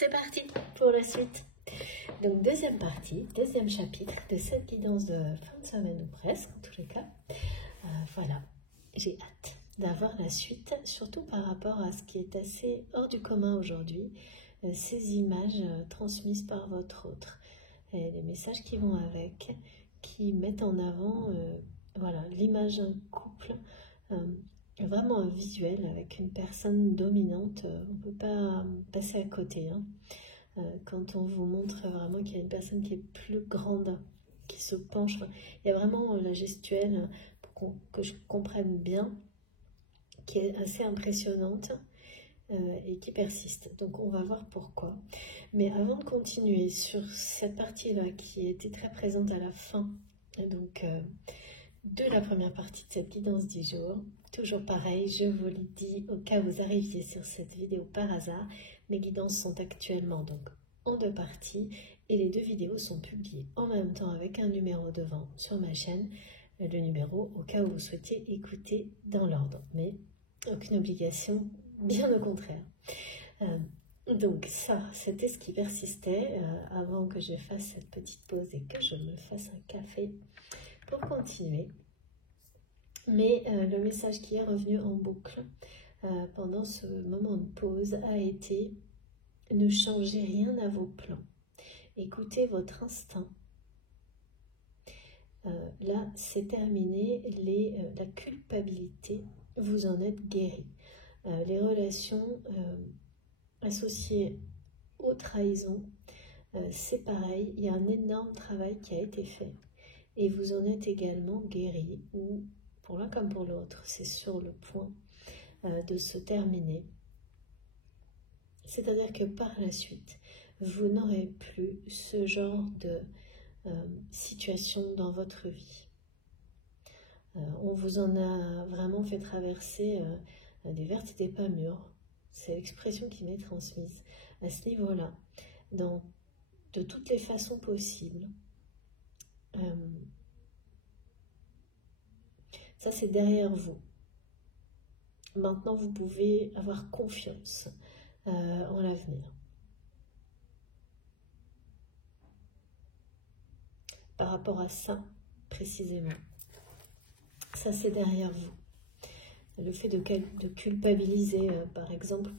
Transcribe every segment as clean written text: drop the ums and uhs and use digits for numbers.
c'est parti pour la suite. Donc deuxième partie, deuxième chapitre de cette guidance de fin de semaine ou presque, en tous les cas. Voilà, j'ai hâte d'avoir la suite, surtout par rapport à ce qui est assez hors du commun aujourd'hui, ces images transmises par votre autre, et les messages qui vont avec, qui mettent en avant voilà, l'image d'un couple, vraiment un visuel avec une personne dominante. On ne peut pas passer à côté, hein. Quand on vous montre vraiment qu'il y a une personne qui est plus grande, qui se penche, il y a vraiment la gestuelle pour que je comprenne bien, qui est assez impressionnante et qui persiste. Donc on va voir pourquoi. Mais avant de continuer sur cette partie-là qui était très présente à la fin, donc de la première partie de cette guidance 10 jours, toujours pareil, je vous le dis au cas où vous arriviez sur cette vidéo par hasard, mes guidances sont actuellement donc en 2 parties et les 2 vidéos sont publiées en même temps avec un numéro devant sur ma chaîne, le numéro au cas où vous souhaitiez écouter dans l'ordre, mais aucune obligation, bien au contraire. Donc ça, c'était ce qui persistait avant que je fasse cette petite pause et que je me fasse un café pour continuer. Mais le message qui est revenu en boucle pendant ce moment de pause a été: ne changez rien à vos plans, écoutez votre instinct. Là, c'est terminé, la culpabilité, vous en êtes guéri. Les relations associées aux trahisons, c'est pareil, il y a un énorme travail qui a été fait et vous en êtes également guéri, ou pour l'un comme pour l'autre, c'est sur le point de se terminer. C'est-à-dire que par la suite, vous n'aurez plus ce genre de situation dans votre vie. On vous en a vraiment fait traverser des vertes et des pas mûres. C'est l'expression qui m'est transmise à ce niveau-là, de toutes les façons possibles. Ça, c'est derrière vous. Maintenant, vous pouvez avoir confiance en l'avenir. Par rapport à ça, précisément. Ça, c'est derrière vous. Le fait de culpabiliser, par exemple,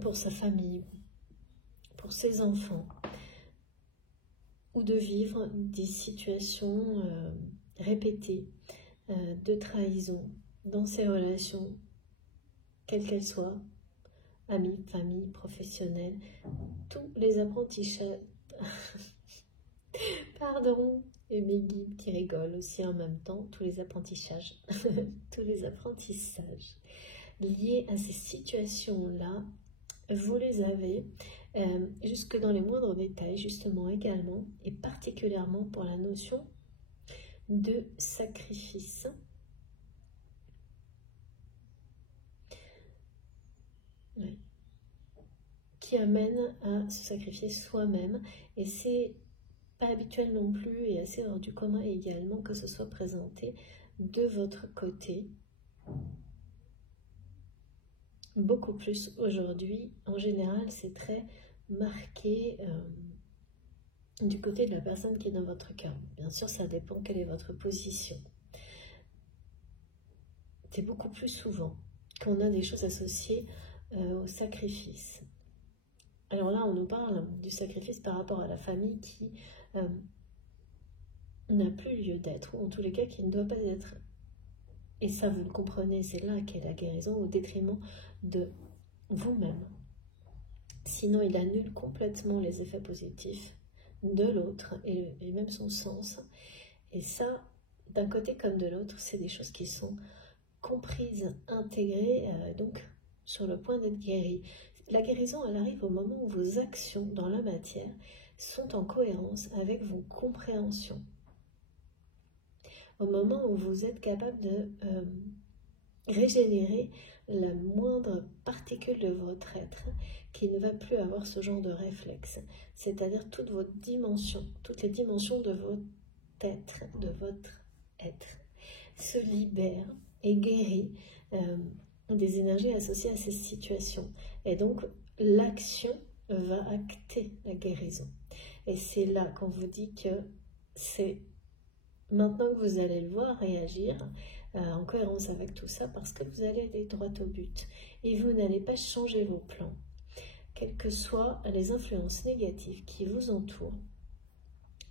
pour sa famille, pour ses enfants, ou de vivre des situations répétées de trahison dans ses relations, quelles qu'elles soient, amis, famille, professionnels, tous les apprentissages, pardon, et mes guides qui rigolent aussi en même temps, tous les apprentissages, tous les apprentissages liés à ces situations-là, vous les avez jusque dans les moindres détails, justement également, et particulièrement pour la notion de sacrifice. Oui. Qui amène à se sacrifier soi-même, et c'est pas habituel non plus et assez hors du commun également que ce soit présenté de votre côté. Beaucoup plus aujourd'hui. En général, c'est très marqué du côté de la personne qui est dans votre cœur. Bien sûr, ça dépend quelle est votre position. C'est beaucoup plus souvent qu'on a des choses associées au sacrifice. Alors là, on nous parle du sacrifice par rapport à la famille qui n'a plus lieu d'être, ou en tous les cas qui ne doit pas être. Et ça, vous le comprenez, c'est là qu'est la guérison, au détriment de vous-même. Sinon, il annule complètement les effets positifs de l'autre et même son sens. Et ça, d'un côté comme de l'autre, c'est des choses qui sont comprises, intégrées, donc sur le point d'être guéries. La guérison, elle arrive au moment où vos actions dans la matière sont en cohérence avec vos compréhensions. Au moment où vous êtes capable de régénérer la moindre particule de votre être qui ne va plus avoir ce genre de réflexe, c'est-à-dire toutes vos dimensions, toutes les dimensions de votre être, se libèrent et guérit des énergies associées à ces situations. Et donc l'action va acter la guérison. Et c'est là qu'on vous dit que c'est maintenant que vous allez le voir réagir en cohérence avec tout ça, parce que vous allez aller droit au but. Et vous n'allez pas changer vos plans, quelles que soient les influences négatives qui vous entourent,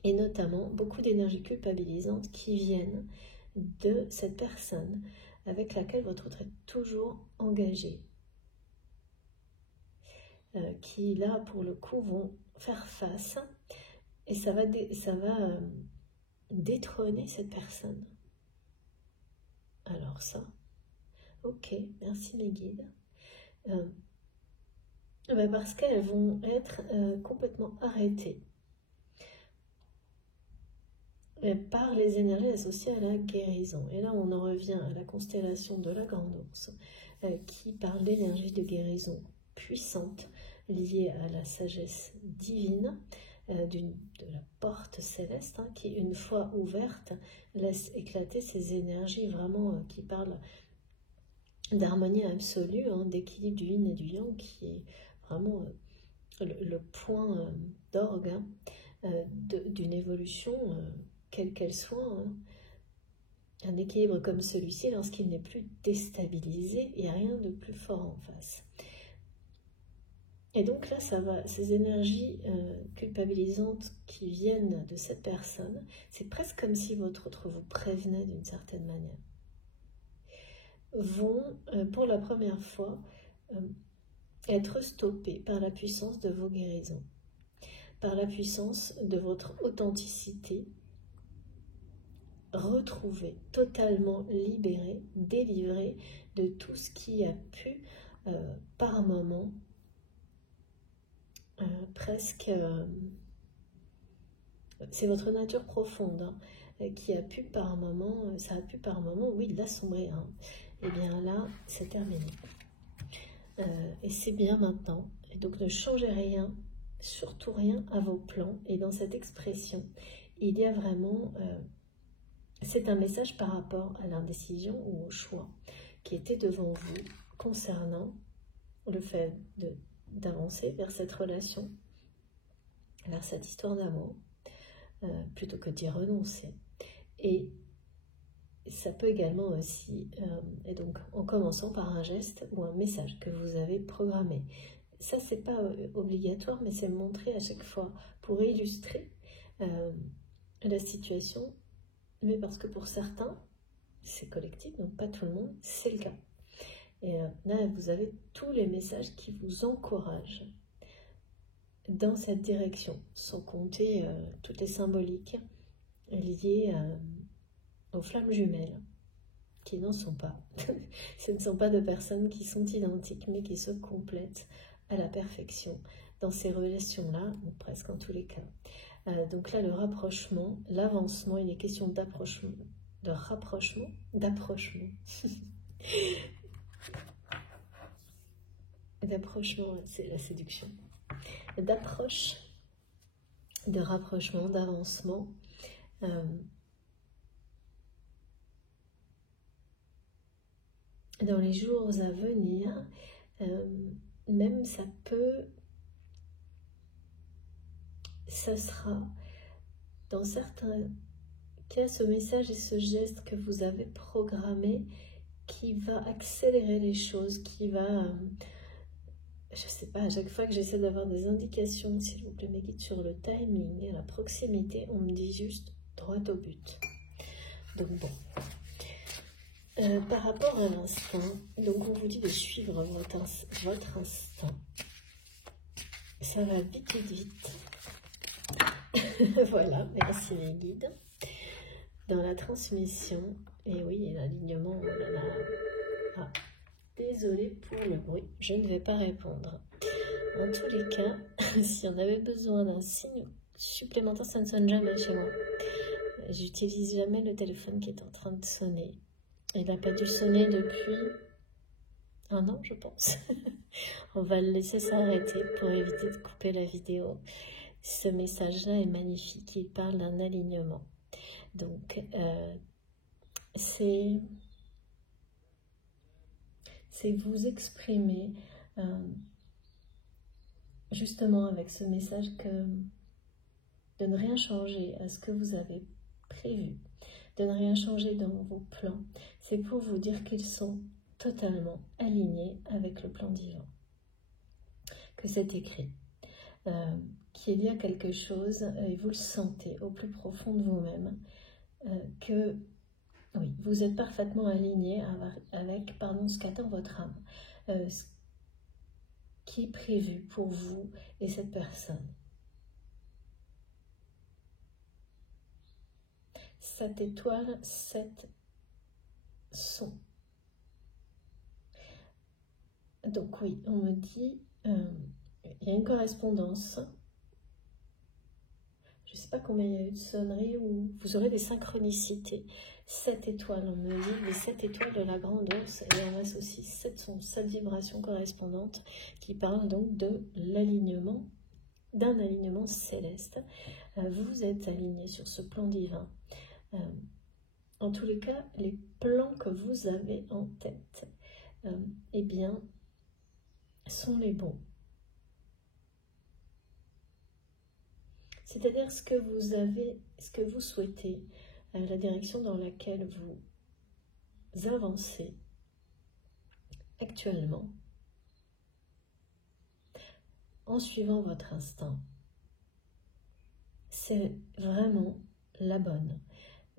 et notamment beaucoup d'énergie culpabilisante qui viennent de cette personne avec laquelle votre autre est toujours engagé. Qui là pour le coup vont faire face et ça va détrôner cette personne. Alors ça, ok, merci mes guides. Parce qu'elles vont être complètement arrêtées par les énergies associées à la guérison. Et là on en revient à la constellation de la Grande Ourse qui parle d'énergie de guérison puissante liée à la sagesse divine de la porte céleste qui, une fois ouverte, laisse éclater ces énergies vraiment qui parlent d'harmonie absolue, d'équilibre du yin et du yang, qui est vraiment le point d'orgue d'une évolution, quelle qu'elle soit. Un équilibre comme celui-ci, lorsqu'il n'est plus déstabilisé, il n'y a rien de plus fort en face. Et donc là, ça va, ces énergies culpabilisantes qui viennent de cette personne, c'est presque comme si votre autre vous prévenait d'une certaine manière, vont pour la première fois être stoppées par la puissance de vos guérisons, par la puissance de votre authenticité, retrouvée, totalement libérée, délivrée de tout ce qui a pu, par moment, presque, c'est votre nature profonde qui a pu par moment, ça a pu par moment, oui, l'assombrer. Et bien là, c'est terminé. Et c'est bien maintenant. Et donc ne changez rien, surtout rien à vos plans. Et dans cette expression, il y a vraiment, c'est un message par rapport à l'indécision ou au choix qui était devant vous concernant le fait d'avancer vers cette relation, vers cette histoire d'amour, plutôt que d'y renoncer. Et ça peut également aussi, et donc en commençant par un geste ou un message que vous avez programmé. Ça, c'est pas obligatoire, mais c'est montré à chaque fois pour illustrer la situation, mais parce que pour certains, c'est collectif, donc pas tout le monde, c'est le cas. Et là, vous avez tous les messages qui vous encouragent dans cette direction, sans compter toutes les symboliques liées aux flammes jumelles, qui n'en sont pas. Ce ne sont pas deux personnes qui sont identiques, mais qui se complètent à la perfection dans ces relations-là, ou presque en tous les cas. Donc là, le rapprochement, l'avancement, il est question d'approchement, de rapprochement, d'approchement. D'approchement, c'est la séduction. D'approche, de rapprochement, d'avancement. Dans les jours à venir, même ça sera dans certains cas ce message et ce geste que vous avez programmé qui va accélérer les choses, qui va, je sais pas, à chaque fois que j'essaie d'avoir des indications, s'il vous plaît mes guides, sur le timing et la proximité, on me dit juste droit au but. Donc bon. Par rapport à l'instinct, donc on vous dit de suivre votre instinct. Ça va vite, vite. Voilà, merci les guides. Dans la transmission, et oui, et l'alignement, oh là là. Ah, désolée pour le bruit, je ne vais pas répondre. En tous les cas, si on avait besoin d'un signe supplémentaire, ça ne sonne jamais chez moi. J'utilise jamais le téléphone qui est en train de sonner. Il n'a pas dû sonner depuis un an, je pense. On va le laisser s'arrêter pour éviter de couper la vidéo. Ce message-là est magnifique. Il parle d'un alignement. Donc, c'est vous exprimer. Je justement avec ce message de ne rien changer à ce que vous avez prévu, de ne rien changer dans vos plans, c'est pour vous dire qu'ils sont totalement alignés avec le plan divin, que c'est écrit, qu'il y a quelque chose, et vous le sentez au plus profond de vous-même, que oui, vous êtes parfaitement aligné avec ce qu'attend votre âme, ce qui est prévu pour vous et cette personne. Cette étoile, 7 sons. Donc oui, on me dit, il y a une correspondance. Je ne sais pas combien il y a eu de sonneries où vous aurez des synchronicités. 7 étoiles, on me dit les 7 étoiles de la grande ours, et on associe 7 sons, 7 vibrations correspondantes qui parlent donc de l'alignement, d'un alignement céleste. Vous êtes aligné sur ce plan divin. En tous les cas, les plans que vous avez en tête, eh bien, sont les bons. C'est-à-dire ce que vous avez, ce que vous souhaitez, la direction dans laquelle vous avancez actuellement, en suivant votre instinct. C'est vraiment la bonne.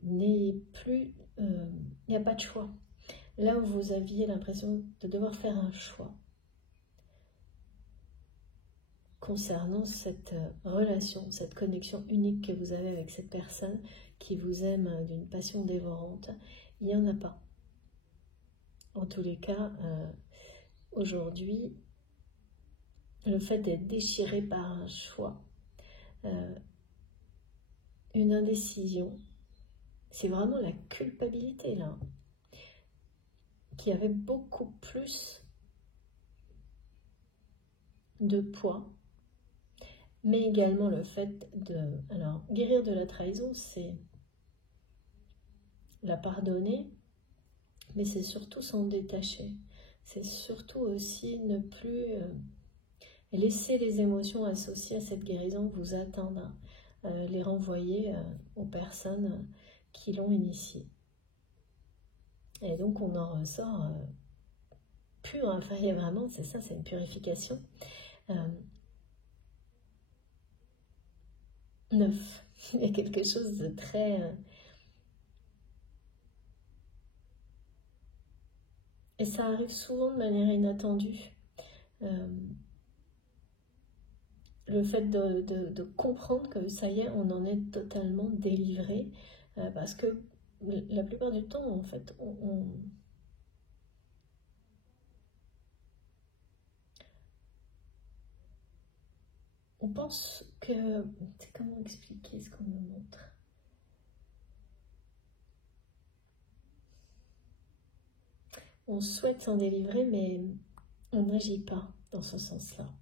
N'ayez plus, il n'y a pas de choix. Là où vous aviez l'impression de devoir faire un choix concernant cette relation, cette connexion unique que vous avez avec cette personne qui vous aime d'une passion dévorante, il n'y en a pas. En tous les cas, aujourd'hui, le fait d'être déchiré par un choix, une indécision, c'est vraiment la culpabilité là, qui avait beaucoup plus de poids, mais également le fait de... Alors, guérir de la trahison, c'est la pardonner, mais c'est surtout s'en détacher. C'est surtout aussi ne plus laisser les émotions associées à cette guérison vous atteindre, les renvoyer aux personnes qui l'ont initié. Et donc on en ressort pur, enfin il y a vraiment, c'est ça, c'est une purification. Neuf, il y a quelque chose de très... et ça arrive souvent de manière inattendue. Le fait de comprendre que ça y est, on en est totalement délivré, parce que la plupart du temps, en fait, on pense que... Comment expliquer ce qu'on me montre? On souhaite s'en délivrer, mais on n'agit pas dans ce sens-là.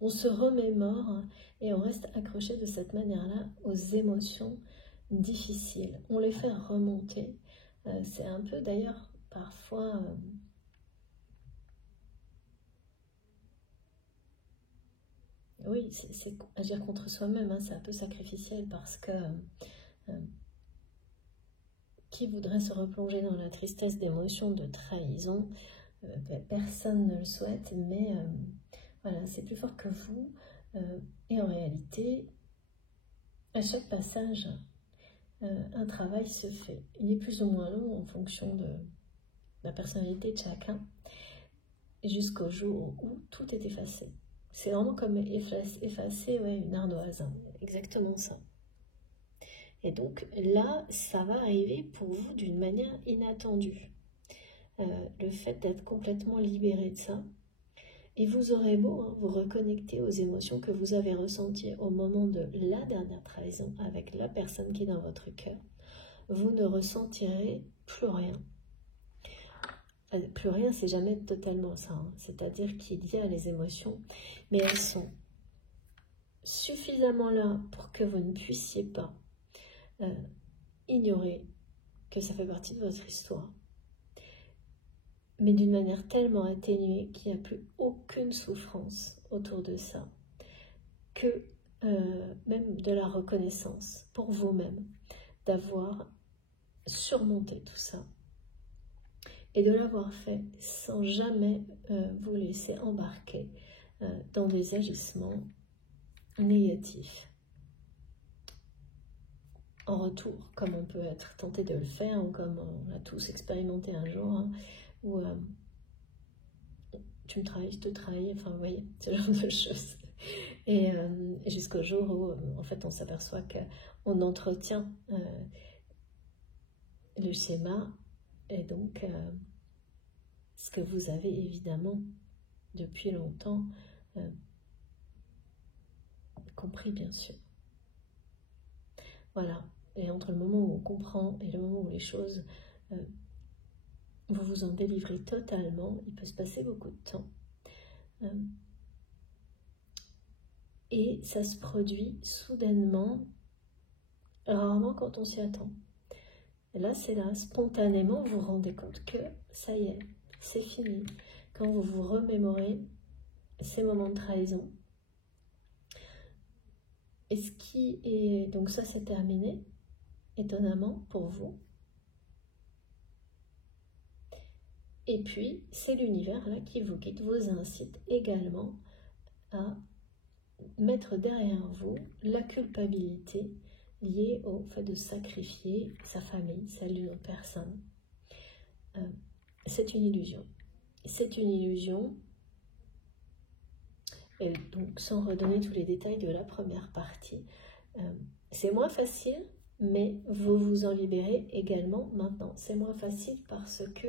On se remémore et on reste accroché de cette manière-là aux émotions difficiles. On les fait remonter. C'est un peu d'ailleurs parfois... oui, c'est agir contre soi-même, hein, c'est un peu sacrificiel parce que qui voudrait se replonger dans la tristesse d'émotions de trahison? Personne ne le souhaite, mais voilà, c'est plus fort que vous. Et en réalité, à chaque passage, un travail se fait. Il est plus ou moins long en fonction de la personnalité de chacun, jusqu'au jour où tout est effacé. C'est vraiment comme effacer ouais, une ardoise, hein. Exactement ça. Et donc là, ça va arriver pour vous d'une manière inattendue. Le fait d'être complètement libéré de ça. Et vous aurez beau hein, vous reconnecter aux émotions que vous avez ressenties au moment de la dernière trahison avec la personne qui est dans votre cœur. Vous ne ressentirez plus rien. Plus rien, c'est jamais totalement ça. Hein. C'est-à-dire qu'il y a les émotions, mais elles sont suffisamment là pour que vous ne puissiez pas ignorer que ça fait partie de votre histoire. mais d'une manière tellement atténuée qu'il n'y a plus aucune souffrance autour de ça, que même de la reconnaissance pour vous-même, d'avoir surmonté tout ça et de l'avoir fait sans jamais vous laisser embarquer dans des agissements négatifs. En retour, comme on peut être tenté de le faire, ou comme on a tous expérimenté un jour, hein, où tu me trahis, je te trahis, enfin vous voyez, ce genre de choses. Et jusqu'au jour où en fait on s'aperçoit qu'on entretient le schéma, et donc ce que vous avez évidemment depuis longtemps compris, bien sûr. Voilà, et entre le moment où on comprend et le moment où les choses, vous vous en délivrez totalement, il peut se passer beaucoup de temps. Et ça se produit soudainement, rarement quand on s'y attend. Et là, c'est là, spontanément, vous vous rendez compte que ça y est, c'est fini. Quand vous vous remémorez ces moments de trahison, et ce qui est... Donc ça, c'est terminé, étonnamment, pour vous. Et puis, c'est l'univers là qui vous guide, vous incite également à mettre derrière vous la culpabilité liée au fait de sacrifier sa famille, celle d'une autre personne. C'est une illusion. C'est une illusion. Et donc, sans redonner tous les détails de la première partie, c'est moins facile, mais vous vous en libérez également maintenant. C'est moins facile parce que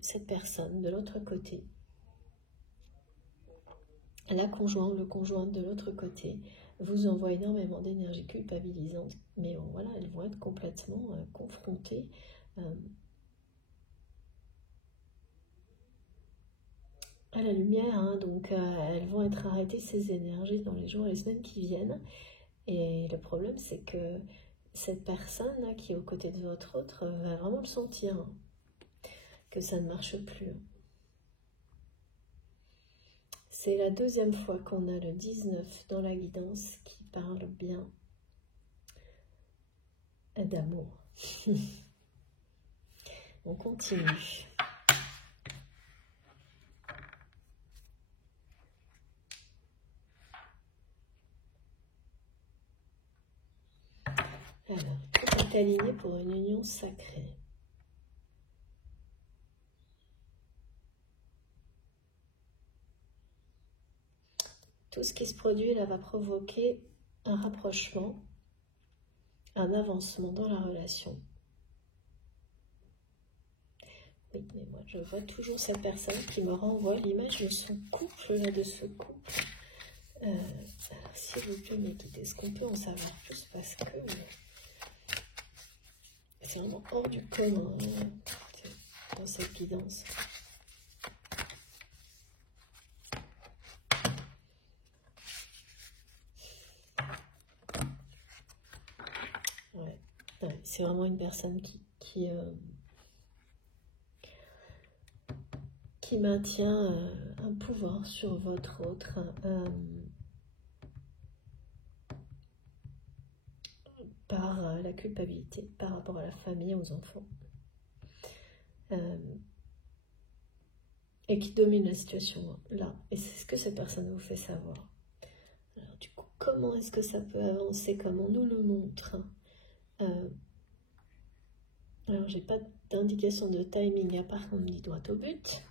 cette personne de l'autre côté, la conjointe, le conjoint de l'autre côté, vous envoie énormément d'énergie culpabilisante, mais voilà, elles vont être complètement confrontées à la lumière, hein, donc elles vont être arrêtées, ces énergies, dans les jours et les semaines qui viennent. Et le problème, c'est que cette personne là, qui est aux côtés de votre autre va vraiment le sentir, hein, que ça ne marche plus. C'est la deuxième fois qu'on a le 19 dans la guidance qui parle bien d'amour. On continue. Alors, tout est aligné pour une union sacrée. Tout ce qui se produit là va provoquer un rapprochement, un avancement dans la relation. Oui, mais moi je vois toujours cette personne qui me renvoie l'image de son couple, là, de ce couple. Alors, s'il vous plaît, m'écoutez, est-ce qu'on peut en savoir plus, parce que c'est vraiment hors du commun dans cette guidance. Ouais, c'est vraiment une personne qui maintient un pouvoir sur votre autre, par la culpabilité, par rapport à la famille, aux enfants, et qui domine la situation là. Et c'est ce que cette personne vous fait savoir. Alors du coup, comment est-ce que ça peut avancer, comme on nous le montre? Alors j'ai pas d'indication de timing, à part qu'on me dit droit au but.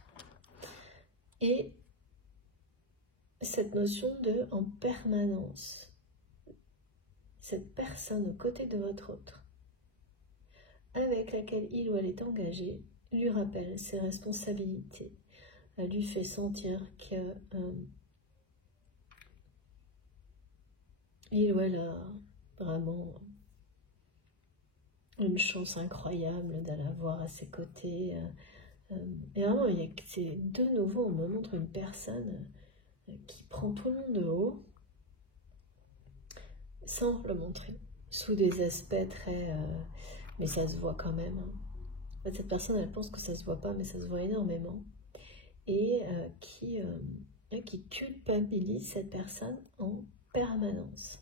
Et cette notion de en permanence, cette personne aux côtés de votre autre, avec laquelle il ou elle est engagé, lui rappelle ses responsabilités, elle lui fait sentir que il ou elle a vraiment une chance incroyable d'aller avoir à ses côtés. Et vraiment, c'est de nouveau, on me montre une personne qui prend tout le monde de haut, sans le montrer, sous des aspects très... mais ça se voit quand même, hein, fait, cette personne, elle pense que ça se voit pas, mais ça se voit énormément. Et qui culpabilise cette personne en permanence.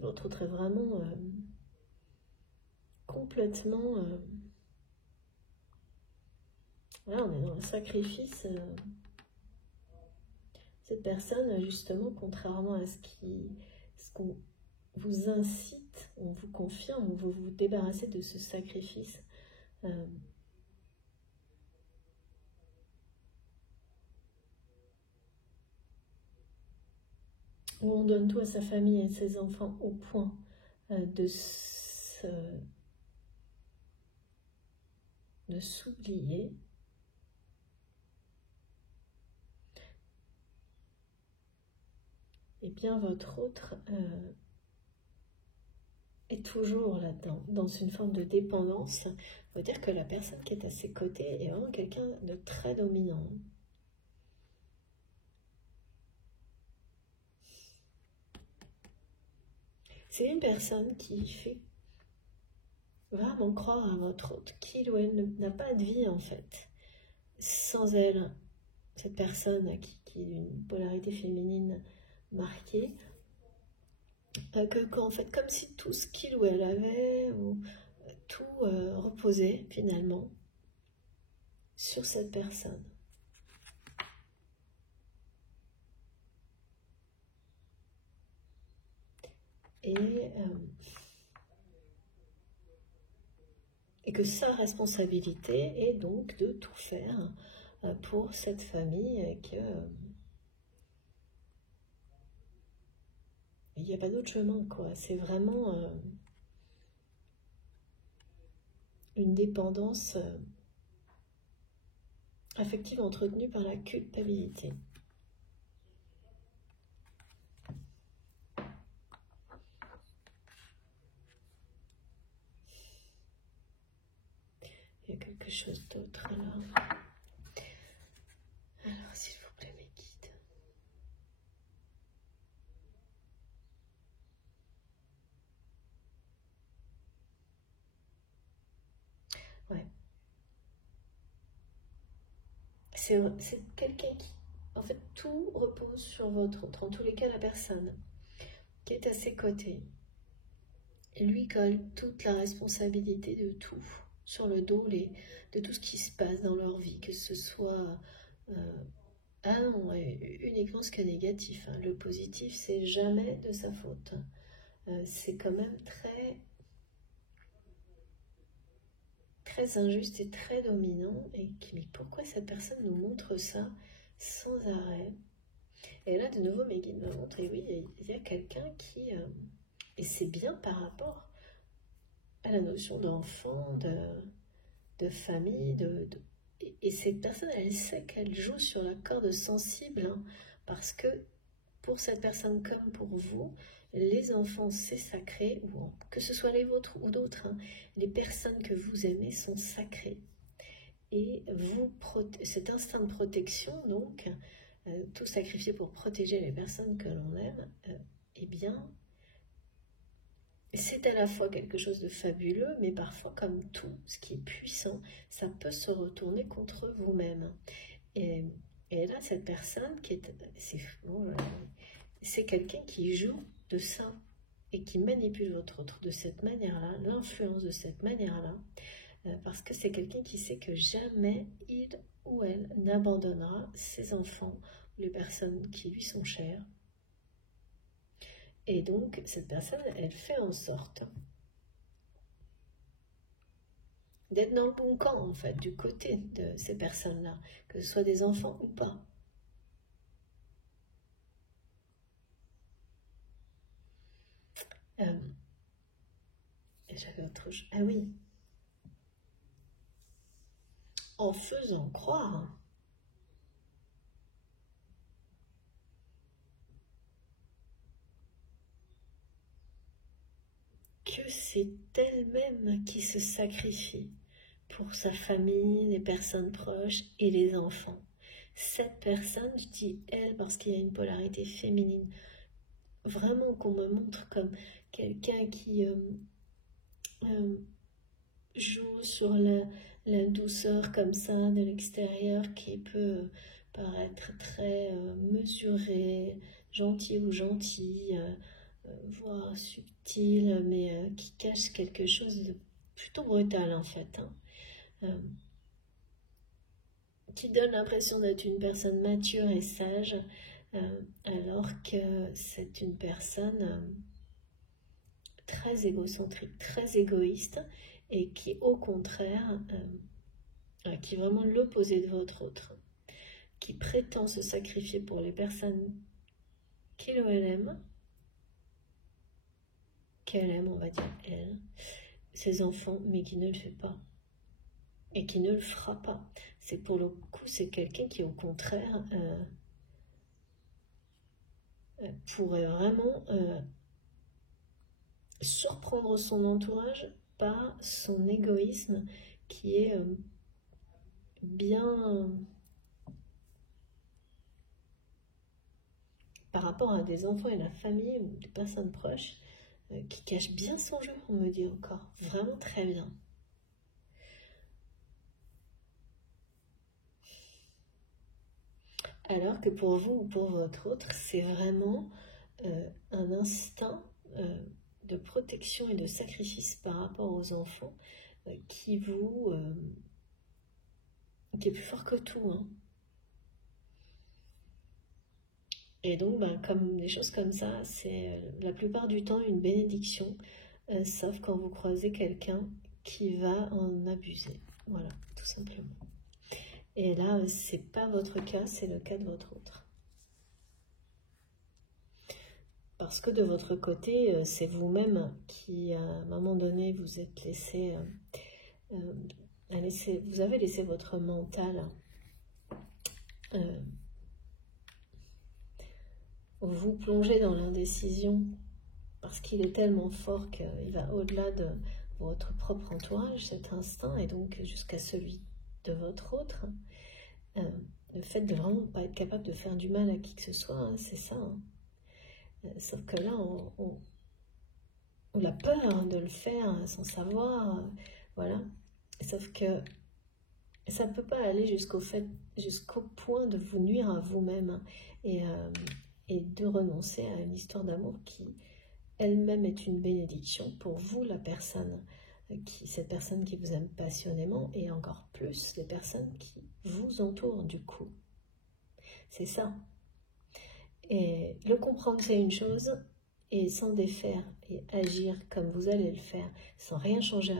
Votre autre est vraiment complètement... là, on est dans le sacrifice. Cette personne, justement, contrairement à ce qu'on vous incite, on vous confirme, vous vous débarrassez de ce sacrifice. Où on donne tout à sa famille et à ses enfants au point de s'oublier. Et bien votre autre est toujours là-dedans, dans une forme de dépendance. Il faut dire que la personne qui est à ses côtés est vraiment quelqu'un de très dominant. C'est une personne qui fait vraiment croire à votre autre qu'il ou elle n'a pas de vie en fait. Sans elle, cette personne qui est d'une polarité féminine marquée, qu'en fait, comme si tout ce qu'il ou elle avait, ou tout reposait finalement sur cette personne. Et que sa responsabilité est donc de tout faire pour cette famille et que il n'y a pas d'autre chemin, quoi. C'est vraiment une dépendance affective entretenue par la culpabilité. Il y a quelque chose d'autre alors. Alors, s'il vous plaît, mes guides. Ouais. C'est quelqu'un qui... En fait, tout repose sur votre autre. En tous les cas, la personne qui est à ses côtés. Et lui colle toute la responsabilité de tout sur le dos de tout ce qui se passe dans leur vie, que ce soit... ah non, uniquement ce qui est négatif. Hein. Le positif, c'est jamais de sa faute. C'est quand même très injuste et très dominant. Et mais pourquoi cette personne nous montre ça sans arrêt? Et là, de nouveau, mes guides me montrent, et oui, il y a quelqu'un qui... et c'est bien par rapport à la notion d'enfant, de famille, et cette personne, elle sait qu'elle joue sur la corde sensible, hein, parce que pour cette personne comme pour vous, les enfants, c'est sacré, ou que ce soit les vôtres ou d'autres, hein, les personnes que vous aimez sont sacrées. Et cet instinct de protection, donc, tout sacrifier pour protéger les personnes que l'on aime, eh bien, c'est à la fois quelque chose de fabuleux, mais parfois, comme tout ce qui est puissant, ça peut se retourner contre vous-même. Et là, cette personne, c'est quelqu'un qui joue de ça et qui manipule votre autre de cette manière-là, l'influence de cette manière-là, parce que c'est quelqu'un qui sait que jamais il ou elle n'abandonnera ses enfants ou les personnes qui lui sont chères. Et donc, cette personne, elle fait en sorte d'être dans le bon camp, en fait, du côté de ces personnes-là, que ce soit des enfants ou pas. J'avais autre chose. Ah oui. En faisant croire que c'est elle-même qui se sacrifie pour sa famille, les personnes proches et les enfants. Cette personne, je dis elle parce qu'il y a une polarité féminine vraiment qu'on me montre comme quelqu'un qui joue sur la douceur comme ça de l'extérieur, qui peut paraître très mesuré, gentil ou gentil, voire subtil, mais qui cache quelque chose de plutôt brutal en fait, hein. Qui donne l'impression d'être une personne mature et sage, alors que c'est une personne très égocentrique, très égoïste, et qui au contraire, qui est vraiment l'opposé de votre autre, qui prétend se sacrifier pour les personnes qu'il ou elle aime, qu'elle aime, on va dire elle, ses enfants, mais qui ne le fait pas. Et qui ne le fera pas. C'est pour le coup, c'est quelqu'un qui au contraire pourrait vraiment surprendre son entourage par son égoïsme qui est bien par rapport à des enfants et la famille ou des personnes proches qui cachent bien son jeu, on me dit encore, vraiment très bien. Alors que pour vous ou pour votre autre, c'est vraiment un instinct de protection et de sacrifice par rapport aux enfants qui est plus fort que tout, hein. Et donc, comme des choses comme ça, c'est la plupart du temps une bénédiction, sauf quand vous croisez quelqu'un qui va en abuser. Voilà, tout simplement. Et là, c'est pas votre cas, c'est le cas de votre autre. Parce que de votre côté, c'est vous-même qui, à un moment donné, vous êtes vous avez laissé votre mental vous plonger dans l'indécision parce qu'il est tellement fort qu'il va au-delà de votre propre entourage, cet instinct, et donc jusqu'à celui de votre autre. Le fait de vraiment pas être capable de faire du mal à qui que ce soit, hein, c'est ça. Hein. Sauf que là, on a peur de le faire sans savoir, voilà. Sauf que ça ne peut pas aller jusqu'au point de vous nuire à vous-même, hein, et de renoncer à une histoire d'amour qui elle-même est une bénédiction pour vous, la personne, cette personne qui vous aime passionnément, et encore plus les personnes qui vous entourent du coup. C'est ça. Et le comprendre, c'est une chose, et s'en défaire et agir comme vous allez le faire, sans rien changer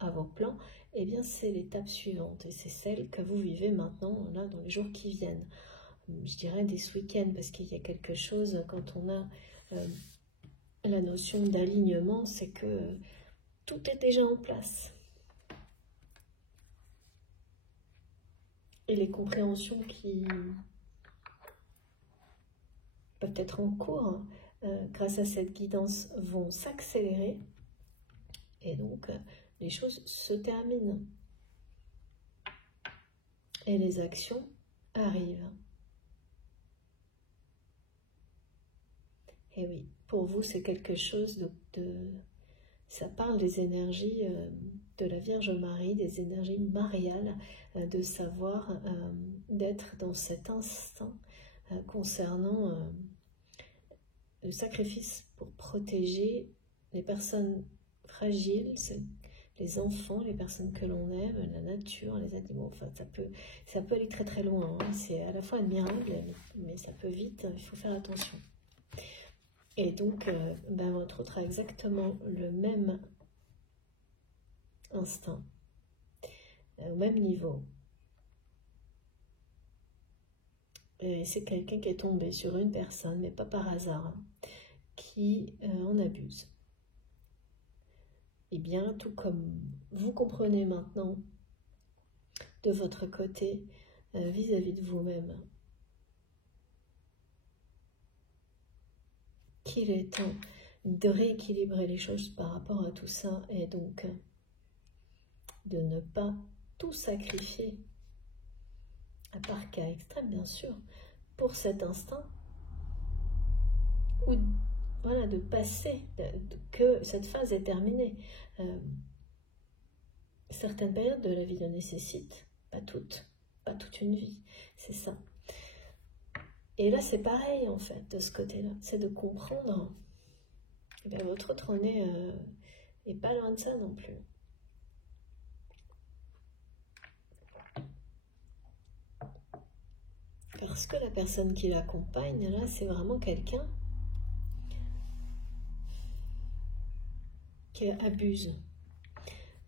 à vos plans, eh bien c'est l'étape suivante, et c'est celle que vous vivez maintenant, là, dans les jours qui viennent. Je dirais dès ce week-end, parce qu'il y a quelque chose, quand on a la notion d'alignement, c'est que tout est déjà en place. Et les compréhensions qui peuvent être en cours, grâce à cette guidance, vont s'accélérer. Et donc, les choses se terminent. Et les actions arrivent. Et oui, pour vous, c'est quelque chose ça parle des énergies de la Vierge Marie, des énergies mariales, de savoir, d'être dans cet instinct concernant le sacrifice pour protéger les personnes fragiles, les enfants, les personnes que l'on aime, la nature, les animaux. Enfin, ça peut aller très très loin, hein. C'est à la fois admirable, mais ça peut vite, il faut faire attention. Et donc, votre autre a exactement le même instinct, au même niveau. Et c'est quelqu'un qui est tombé sur une personne, mais pas par hasard, hein, qui en abuse. Et bien, tout comme vous comprenez maintenant, de votre côté, vis-à-vis de vous-même, qu'il est temps de rééquilibrer les choses par rapport à tout ça, et donc de ne pas tout sacrifier, à part cas extrême bien sûr, pour cet instinct, ou voilà, de passer, que cette phase est terminée. Certaines périodes de la vie le nécessitent, pas toute une vie, c'est ça. Et là, c'est pareil, en fait, de ce côté-là. C'est de comprendre, eh bien, votre autre nez est pas loin de ça non plus. Parce que la personne qui l'accompagne, là, c'est vraiment quelqu'un qui abuse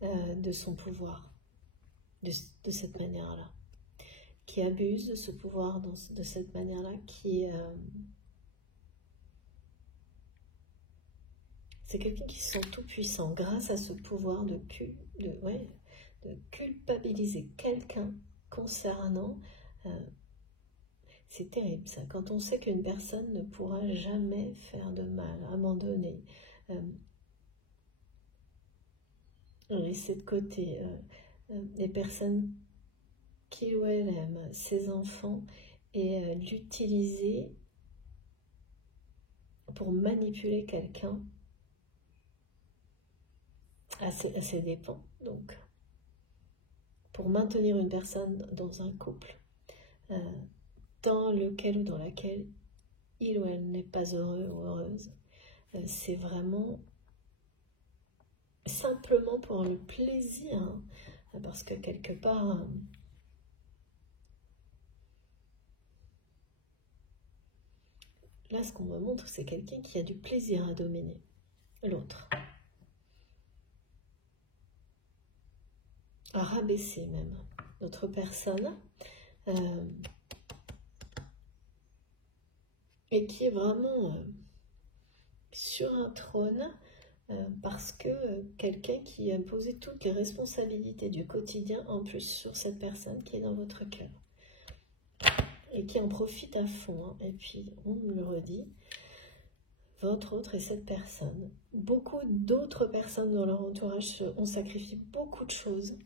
de son pouvoir, de cette manière-là. Qui abuse de ce pouvoir de cette manière-là, c'est quelqu'un qui se sent tout puissant grâce à ce pouvoir de culpabiliser quelqu'un concernant. C'est terrible ça, quand on sait qu'une personne ne pourra jamais faire de mal, abandonner, laisser de côté les personnes qu'il ou elle aime, ses enfants, et l'utiliser pour manipuler quelqu'un à ses dépens. Donc, pour maintenir une personne dans un couple dans lequel ou dans laquelle il ou elle n'est pas heureux ou heureuse, c'est vraiment simplement pour le plaisir, hein, parce que quelque part, là ce qu'on me montre, c'est quelqu'un qui a du plaisir à dominer l'autre, à rabaisser même l'autre personne, et qui est vraiment sur un trône, parce que quelqu'un qui a posé toutes les responsabilités du quotidien en plus sur cette personne qui est dans votre cœur et qui en profite à fond, hein. Et puis on me le redit, votre autre est cette personne. Beaucoup d'autres personnes dans leur entourage ont sacrifié beaucoup de choses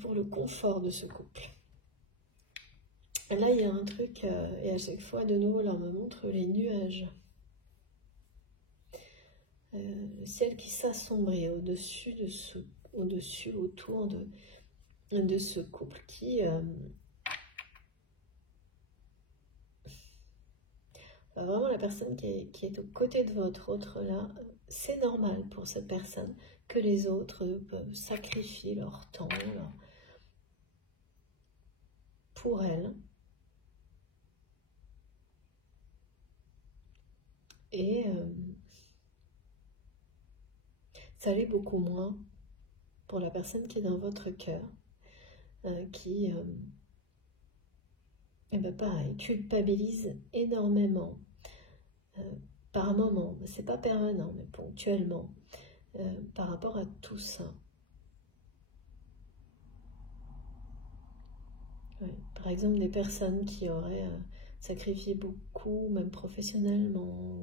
pour le confort de ce couple. Et là, il y a un truc, et à chaque fois, de nouveau, là, on me montre les nuages. Le ciel qui s'assombrit au-dessus, autour de ce couple qui... vraiment, la personne qui est aux côtés de votre autre, là, c'est normal pour cette personne que les autres peuvent sacrifier leur temps pour elle. Et ça l'est beaucoup moins pour la personne qui est dans votre cœur, qui, pareil, culpabilise énormément, par moment, c'est pas permanent, mais ponctuellement, par rapport à tout ça. Ouais. Par exemple, des personnes qui auraient sacrifié beaucoup, même professionnellement,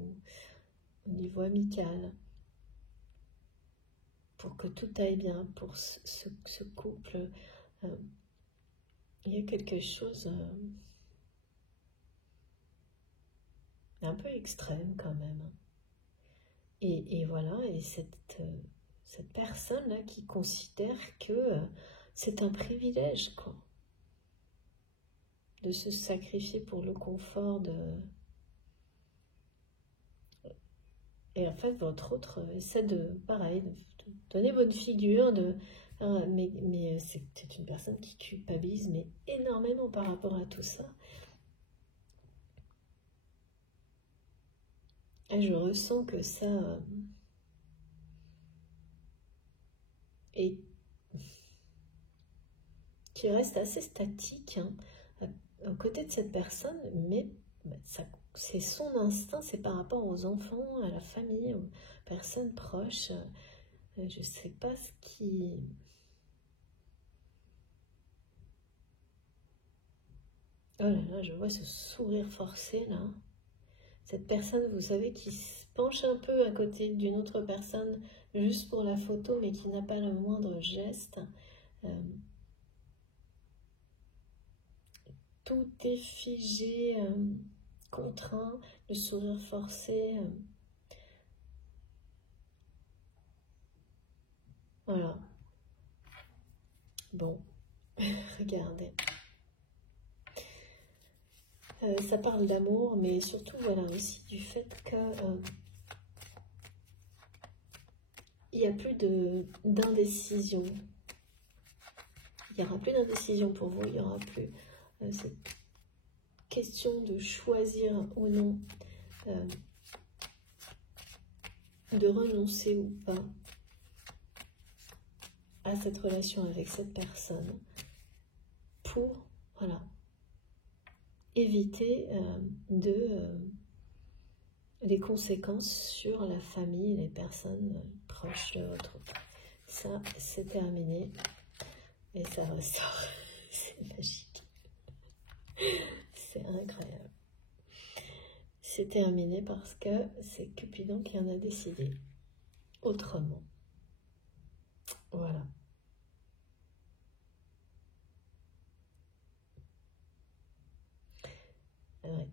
au niveau amical, pour que tout aille bien pour ce couple. Il y a quelque chose un peu extrême quand même. Et voilà, et cette personne-là qui considère que c'est un privilège, quoi, de se sacrifier pour le confort de... Et en fait, votre autre essaie de, pareil, de donner bonne figure, mais c'est une personne qui culpabilise mais énormément par rapport à tout ça. Et je ressens que ça est... qui reste assez statique, hein, aux côtés de cette personne, mais c'est son instinct, c'est par rapport aux enfants, à la famille, aux personnes proches. Je ne sais pas ce qui... Oh là là, je vois ce sourire forcé là. Cette personne, vous savez, qui se penche un peu à côté d'une autre personne juste pour la photo, mais qui n'a pas le moindre geste. Tout est figé, contraint, le sourire forcé. Voilà. Bon, regardez. Ça parle d'amour, mais surtout, voilà, aussi du fait que il n'y a plus d'indécision. Il n'y aura plus d'indécision pour vous, il n'y aura plus cette question de choisir ou non, de renoncer ou pas à cette relation avec cette personne pour, voilà, éviter les conséquences sur la famille, les personnes proches de votre autre. Ça, c'est terminé. Et ça ressort. C'est magique. C'est incroyable. C'est terminé parce que c'est Cupidon qui en a décidé autrement. Voilà. Ouais.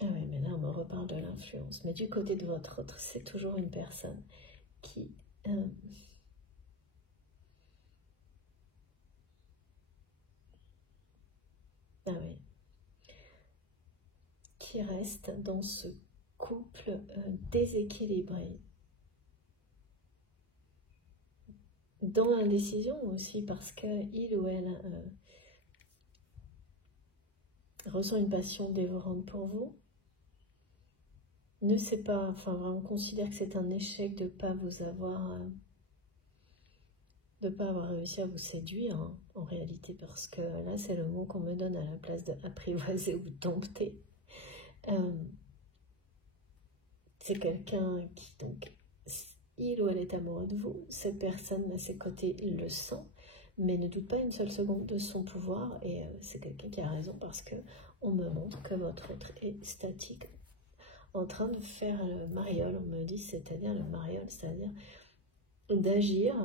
Ah oui, mais là on me reparle de l'influence. Mais du côté de votre autre, c'est toujours une personne qui... Ah oui. Qui reste dans ce couple déséquilibré. Dans l'indécision aussi, parce qu'il ou elle ressent une passion dévorante pour vous, ne sait pas, enfin vraiment considère que c'est un échec de ne pas vous avoir, de pas avoir réussi à vous séduire, hein, en réalité, parce que là c'est le mot qu'on me donne à la place de apprivoiser ou dompter. C'est quelqu'un qui, donc, il ou elle est amoureux de vous, cette personne à ses côtés le sent, mais ne doute pas une seule seconde de son pouvoir, et c'est quelqu'un qui a raison parce que on me montre que votre autre est statique, en train de faire le mariole, on me dit, c'est-à-dire le mariole, c'est-à-dire d'agir,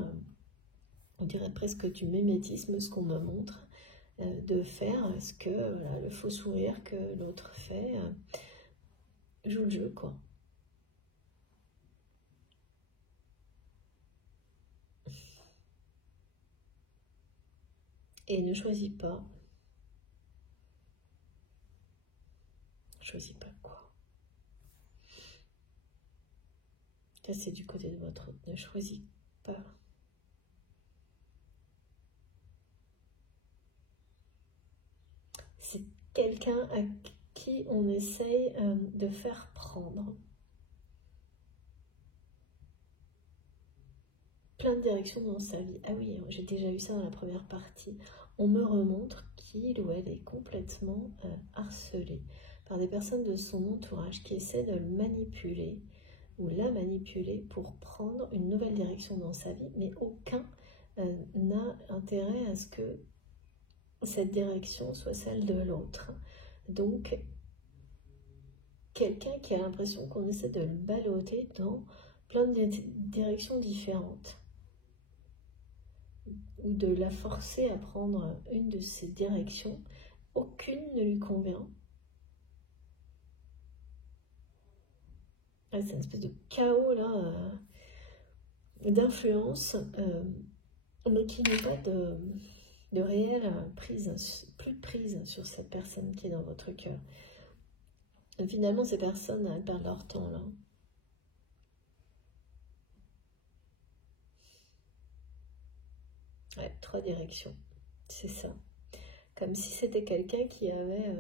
on dirait presque du mimétisme, ce qu'on me montre, de faire ce que, voilà, le faux sourire que l'autre fait, joue le jeu, quoi. Et ne choisis pas. Choisis pas quoi. Ça, c'est du côté de votre autre. Ne choisis pas. C'est quelqu'un à qui on essaye de faire prendre plein de directions dans sa vie. Ah oui, j'ai déjà eu ça dans la première partie. On me remontre qu'il ou elle est complètement harcelé par des personnes de son entourage qui essaient de le manipuler ou la manipuler pour prendre une nouvelle direction dans sa vie, mais aucun n'a intérêt à ce que cette direction soit celle de l'autre. Donc, quelqu'un qui a l'impression qu'on essaie de le balloter dans plein de directions différentes, ou de la forcer à prendre une de ces directions, aucune ne lui convient. Ah, c'est une espèce de chaos là, d'influence, mais qui n'a pas de réelle prise, plus de prise sur cette personne qui est dans votre cœur. Et finalement, ces personnes, elles perdent leur temps là. Ouais, 3 directions, c'est ça. Comme si c'était quelqu'un qui avait,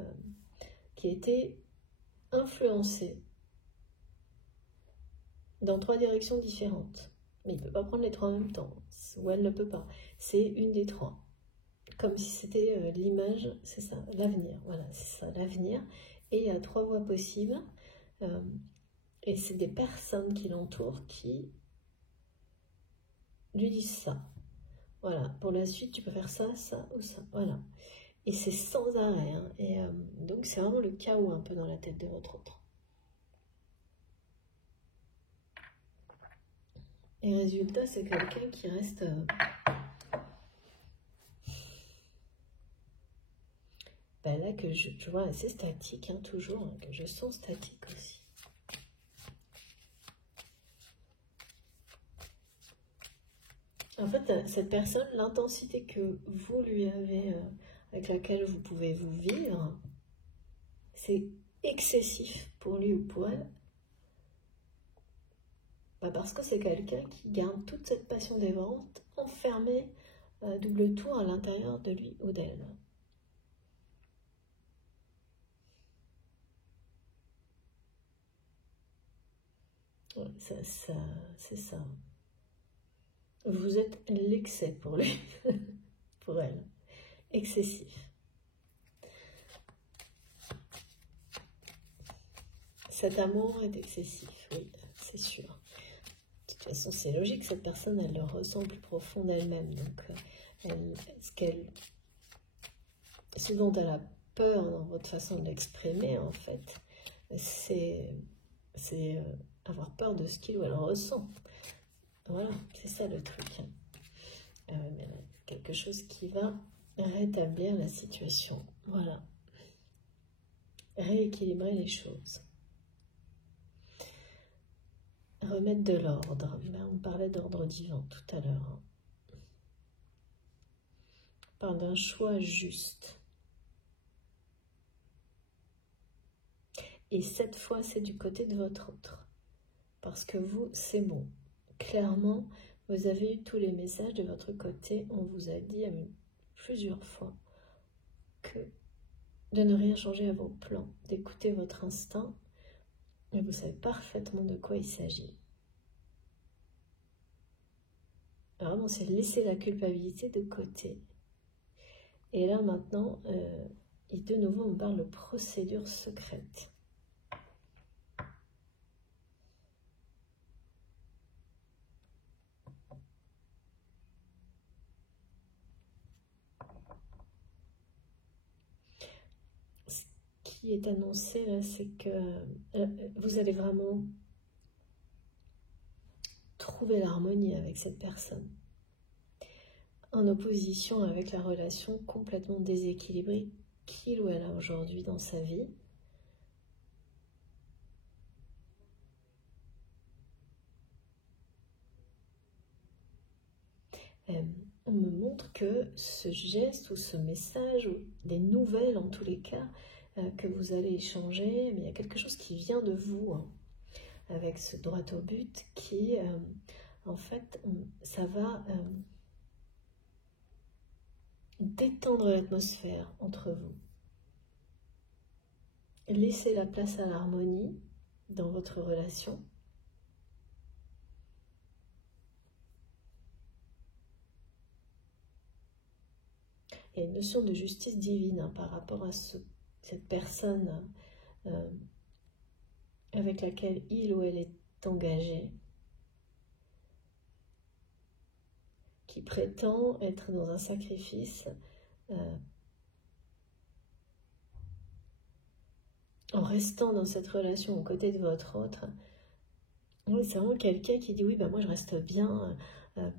qui était influencé dans 3 directions différentes. Mais il ne peut pas prendre les 3 en même temps, ou elle ne peut pas. C'est une des 3. Comme si c'était l'image, c'est ça, l'avenir. Voilà, c'est ça, l'avenir. Et il y a 3 voies possibles. Et c'est des personnes qui l'entourent qui lui disent ça. Voilà, pour la suite, tu peux faire ça, ça ou ça. Voilà. Et c'est sans arrêt. Hein. Et donc, c'est vraiment le chaos un peu dans la tête de votre autre. Et résultat, c'est quelqu'un qui reste... Ben là, là que je vois assez statique, hein, toujours, hein, que je sens statique aussi. En fait, cette personne, l'intensité que vous lui avez, avec laquelle vous pouvez vous vivre, c'est excessif pour lui ou pour elle. Parce que c'est quelqu'un qui garde toute cette passion dévorante enfermée double tour à l'intérieur de lui ou d'elle. Ouais, c'est ça. Vous êtes l'excès pour lui, pour elle. Excessif. Cet amour est excessif, oui, c'est sûr. De toute façon, c'est logique, cette personne, elle le ressent plus profond d'elle-même. Donc, ce dont elle a peur dans votre façon de l'exprimer, en fait, c'est avoir peur de ce qu'il ou elle ressent. Voilà, c'est ça le truc. Quelque chose qui va rétablir la situation. Voilà. Rééquilibrer les choses. Remettre de l'ordre. On parlait d'ordre divin tout à l'heure. On parle d'un choix juste. Et cette fois, c'est du côté de votre autre. Parce que vous, c'est bon. Clairement, vous avez eu tous les messages de votre côté. On vous a dit plusieurs fois que de ne rien changer à vos plans, d'écouter votre instinct. Et vous savez parfaitement de quoi il s'agit. Vraiment, c'est laisser la culpabilité de côté. Et là, maintenant, de nouveau, on parle de procédure secrète. Ce qui est annoncé, là, c'est que vous allez vraiment trouver l'harmonie avec cette personne. En opposition avec la relation complètement déséquilibrée qu'il ou elle a aujourd'hui dans sa vie. On me montre que ce geste ou ce message, ou des nouvelles en tous les cas, que vous allez échanger, mais il y a quelque chose qui vient de vous, hein, avec ce droit au but qui, en fait, ça va détendre l'atmosphère entre vous. Laissez la place à l'harmonie dans votre relation. Il y a une notion de justice divine, hein, par rapport à cette personne avec laquelle il ou elle est engagé, qui prétend être dans un sacrifice en restant dans cette relation aux côtés de votre autre. Oui, c'est vraiment quelqu'un qui dit oui, ben moi je reste bien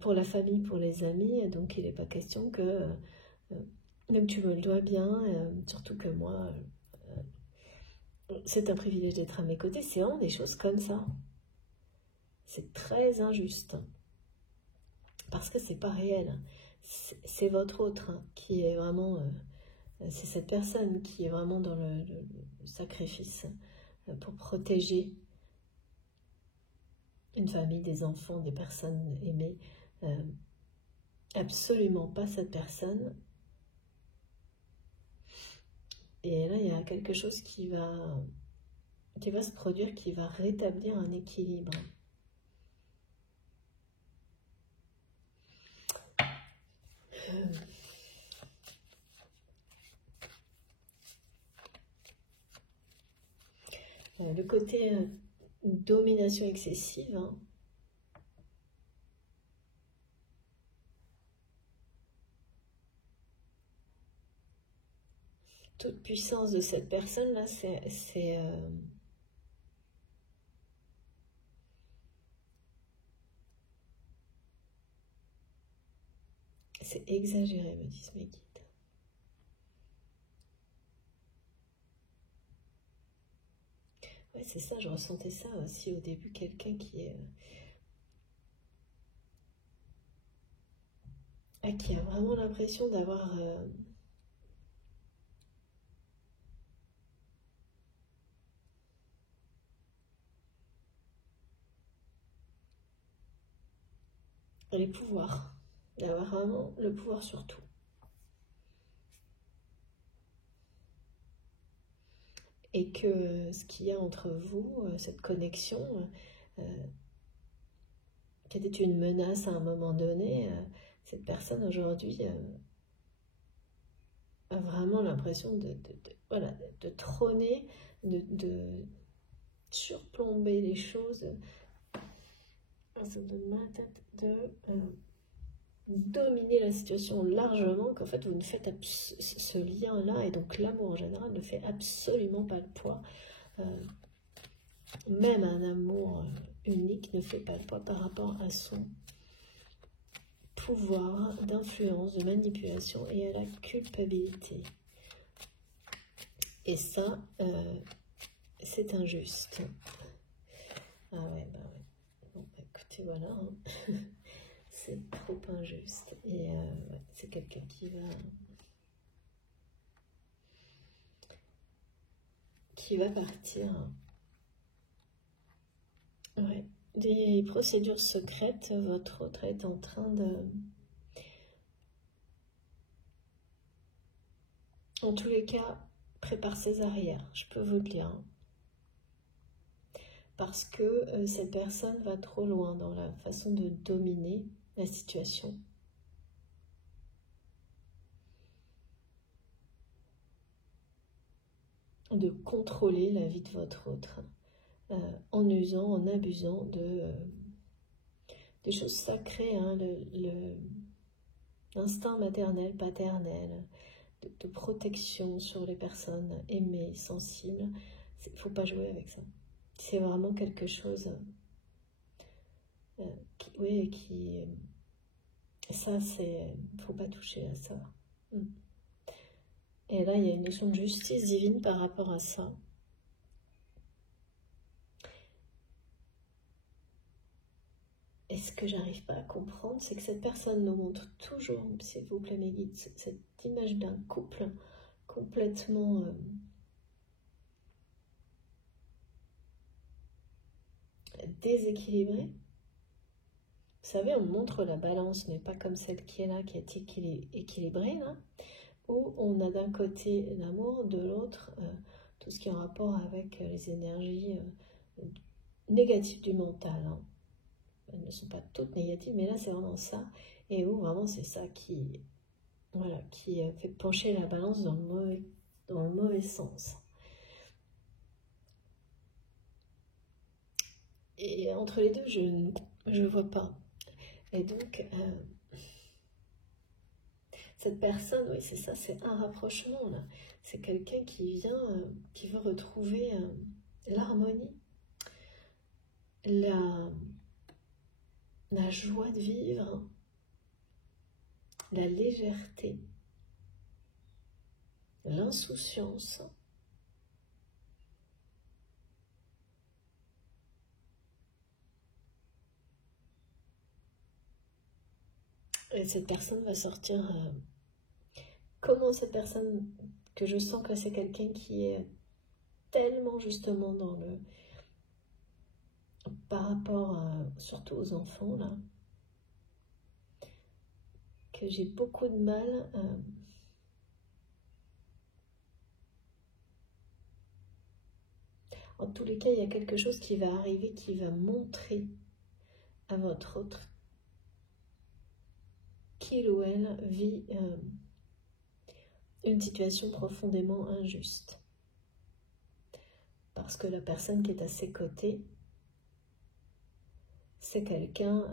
pour la famille, pour les amis, donc il n'est pas question que même tu me le dois bien, surtout que moi, c'est un privilège d'être à mes côtés. C'est vraiment des choses comme ça. C'est très injuste. Parce que c'est pas réel. C'est votre autre, hein, qui est vraiment... c'est cette personne qui est vraiment dans le sacrifice pour protéger une famille, des enfants, des personnes aimées. Absolument pas cette personne. Et là, il y a quelque chose qui va se produire, qui va rétablir un équilibre. Le côté domination excessive, hein. Toute puissance de cette personne-là, c'est exagéré, me disent mes guides. ouais, c'est ça, je ressentais ça aussi au début, quelqu'un qui a vraiment l'impression d'avoir les pouvoirs, d'avoir vraiment le pouvoir sur tout. Et que ce qu'il y a entre vous, cette connexion, qui était une menace à un moment donné, cette personne aujourd'hui a vraiment l'impression voilà, de trôner, de surplomber les choses, de dominer la situation largement, qu'en fait vous ne faites ce lien-là, et donc l'amour en général ne fait absolument pas le poids. Même un amour unique ne fait pas le poids par rapport à son pouvoir d'influence, de manipulation et à la culpabilité. Et ça, c'est injuste. Ah ouais, bah ouais. Bon, écoutez, voilà. Hein. C'est trop injuste. Et ouais, c'est quelqu'un qui va partir. Ouais. Des procédures secrètes, votre autre est en train de... En tous les cas, prépare ses arrières, je peux vous le dire. Hein. Parce que cette personne va trop loin dans la façon de dominer la situation. De contrôler la vie de votre autre. En usant, en abusant des choses sacrées, hein, l'instinct maternel, paternel, de protection sur les personnes aimées, sensibles. Il ne faut pas jouer avec ça. C'est vraiment quelque chose ça, c'est... Il ne faut pas toucher à ça. Et là, il y a une notion de justice divine par rapport à ça. Et ce que j'arrive pas à comprendre, c'est que cette personne nous montre toujours, s'il vous plaît mes guides, cette image d'un couple complètement déséquilibré. Vous savez, on montre la balance, mais pas comme celle qui est là, qui est équilibrée, là, où on a d'un côté l'amour, de l'autre tout ce qui est en rapport avec les énergies négatives du mental. Hein. Elles ne sont pas toutes négatives, mais là c'est vraiment ça, et où vraiment c'est ça qui fait pencher la balance dans le mauvais sens. Et entre les deux, je ne vois pas. Et donc, cette personne, oui, c'est ça, c'est un rapprochement, là. C'est quelqu'un qui vient, qui veut retrouver l'harmonie, la joie de vivre, la légèreté, l'insouciance. Et cette personne va sortir... comment cette personne, que je sens que c'est quelqu'un qui est tellement justement dans le... par rapport surtout aux enfants, là, que j'ai beaucoup de mal... En tous les cas, il y a quelque chose qui va arriver, qui va montrer à votre autre qu'il ou elle vit une situation profondément injuste. Parce que la personne qui est à ses côtés, c'est quelqu'un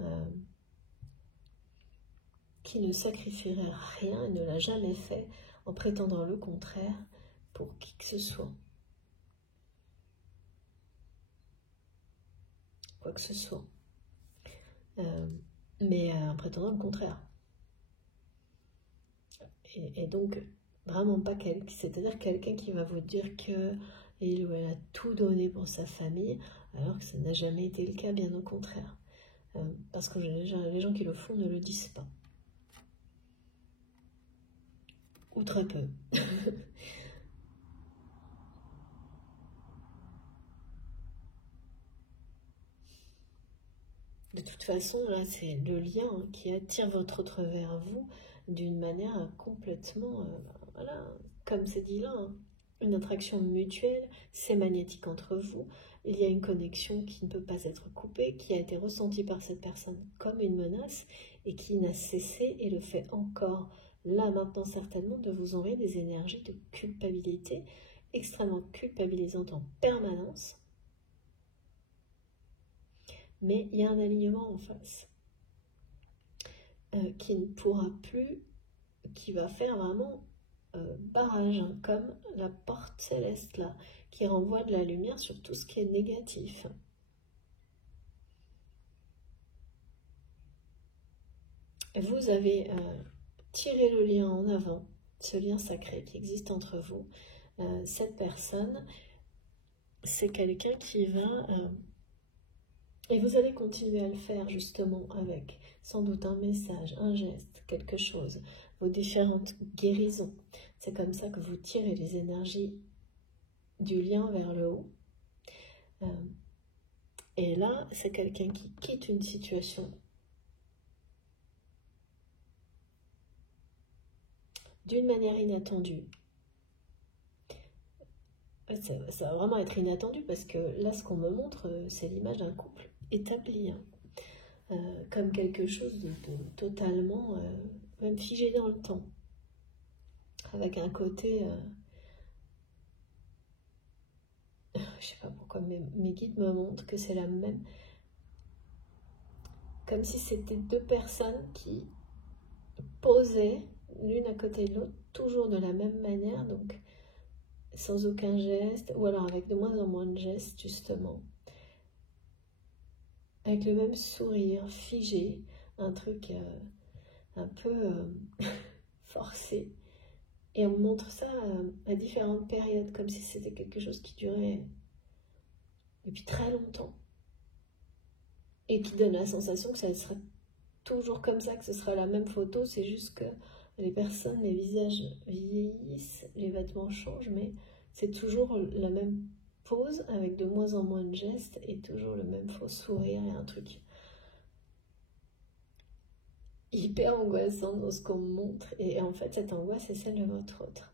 qui ne sacrifierait rien et ne l'a jamais fait en prétendant le contraire pour qui que ce soit. Quoi que ce soit. Mais en prétendant le contraire. Et donc, vraiment pas quelqu'un, c'est-à-dire quelqu'un qui va vous dire qu'il et il ou elle a tout donné pour sa famille, alors que ça n'a jamais été le cas, bien au contraire. Parce que les gens qui le font ne le disent pas. Ou très peu. De toute façon, là, c'est le lien qui attire votre autre vers vous d'une manière complètement, voilà, comme c'est dit là, hein, une attraction mutuelle, c'est magnétique entre vous. Il y a une connexion qui ne peut pas être coupée, qui a été ressentie par cette personne comme une menace et qui n'a cessé et le fait encore, là maintenant certainement, de vous envoyer des énergies de culpabilité extrêmement culpabilisantes en permanence. Mais il y a un alignement en face qui ne pourra plus, qui va faire vraiment barrage, hein, comme la porte céleste là, qui renvoie de la lumière sur tout ce qui est négatif. Vous avez tiré le lien en avant, ce lien sacré qui existe entre vous. Cette personne, c'est quelqu'un qui va... et vous allez continuer à le faire justement avec sans doute un message, un geste, quelque chose, vos différentes guérisons. C'est comme ça que vous tirez les énergies du lien vers le haut. Et là, c'est quelqu'un qui quitte une situation d'une manière inattendue. Ça va vraiment être inattendu parce que là, ce qu'on me montre, c'est l'image d'un couple établi, hein, comme quelque chose de totalement, même figé dans le temps, avec un côté, je sais pas pourquoi, mes guides me montrent que c'est la même, comme si c'était deux personnes qui posaient l'une à côté de l'autre, toujours de la même manière, donc sans aucun geste, ou alors avec de moins en moins de gestes, justement. Avec le même sourire figé, un truc un peu forcé. Et on montre ça à différentes périodes, comme si c'était quelque chose qui durait depuis très longtemps. Et qui donne la sensation que ça serait toujours comme ça, que ce sera la même photo, c'est juste que les personnes, les visages vieillissent, les vêtements changent, mais c'est toujours la même pose avec de moins en moins de gestes et toujours le même faux sourire et un truc hyper angoissant dans ce qu'on me montre. Et en fait, cette angoisse, c'est celle de votre autre.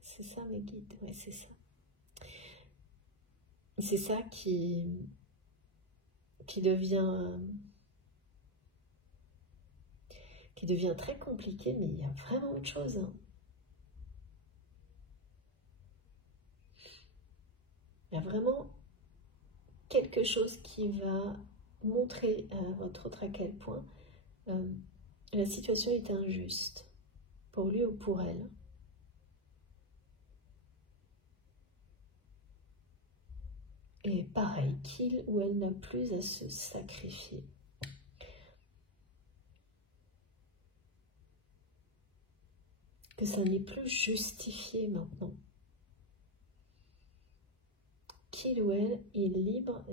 C'est ça mes guides, ouais, c'est ça. C'est ça qui devient très compliqué, mais il y a vraiment autre chose, hein. Il y a vraiment quelque chose qui va montrer à votre autre à quel point la situation est injuste, pour lui ou pour elle. Et pareil, qu'il ou elle n'a plus à se sacrifier. Que ça n'est plus justifié maintenant. Qu'il ou elle est libre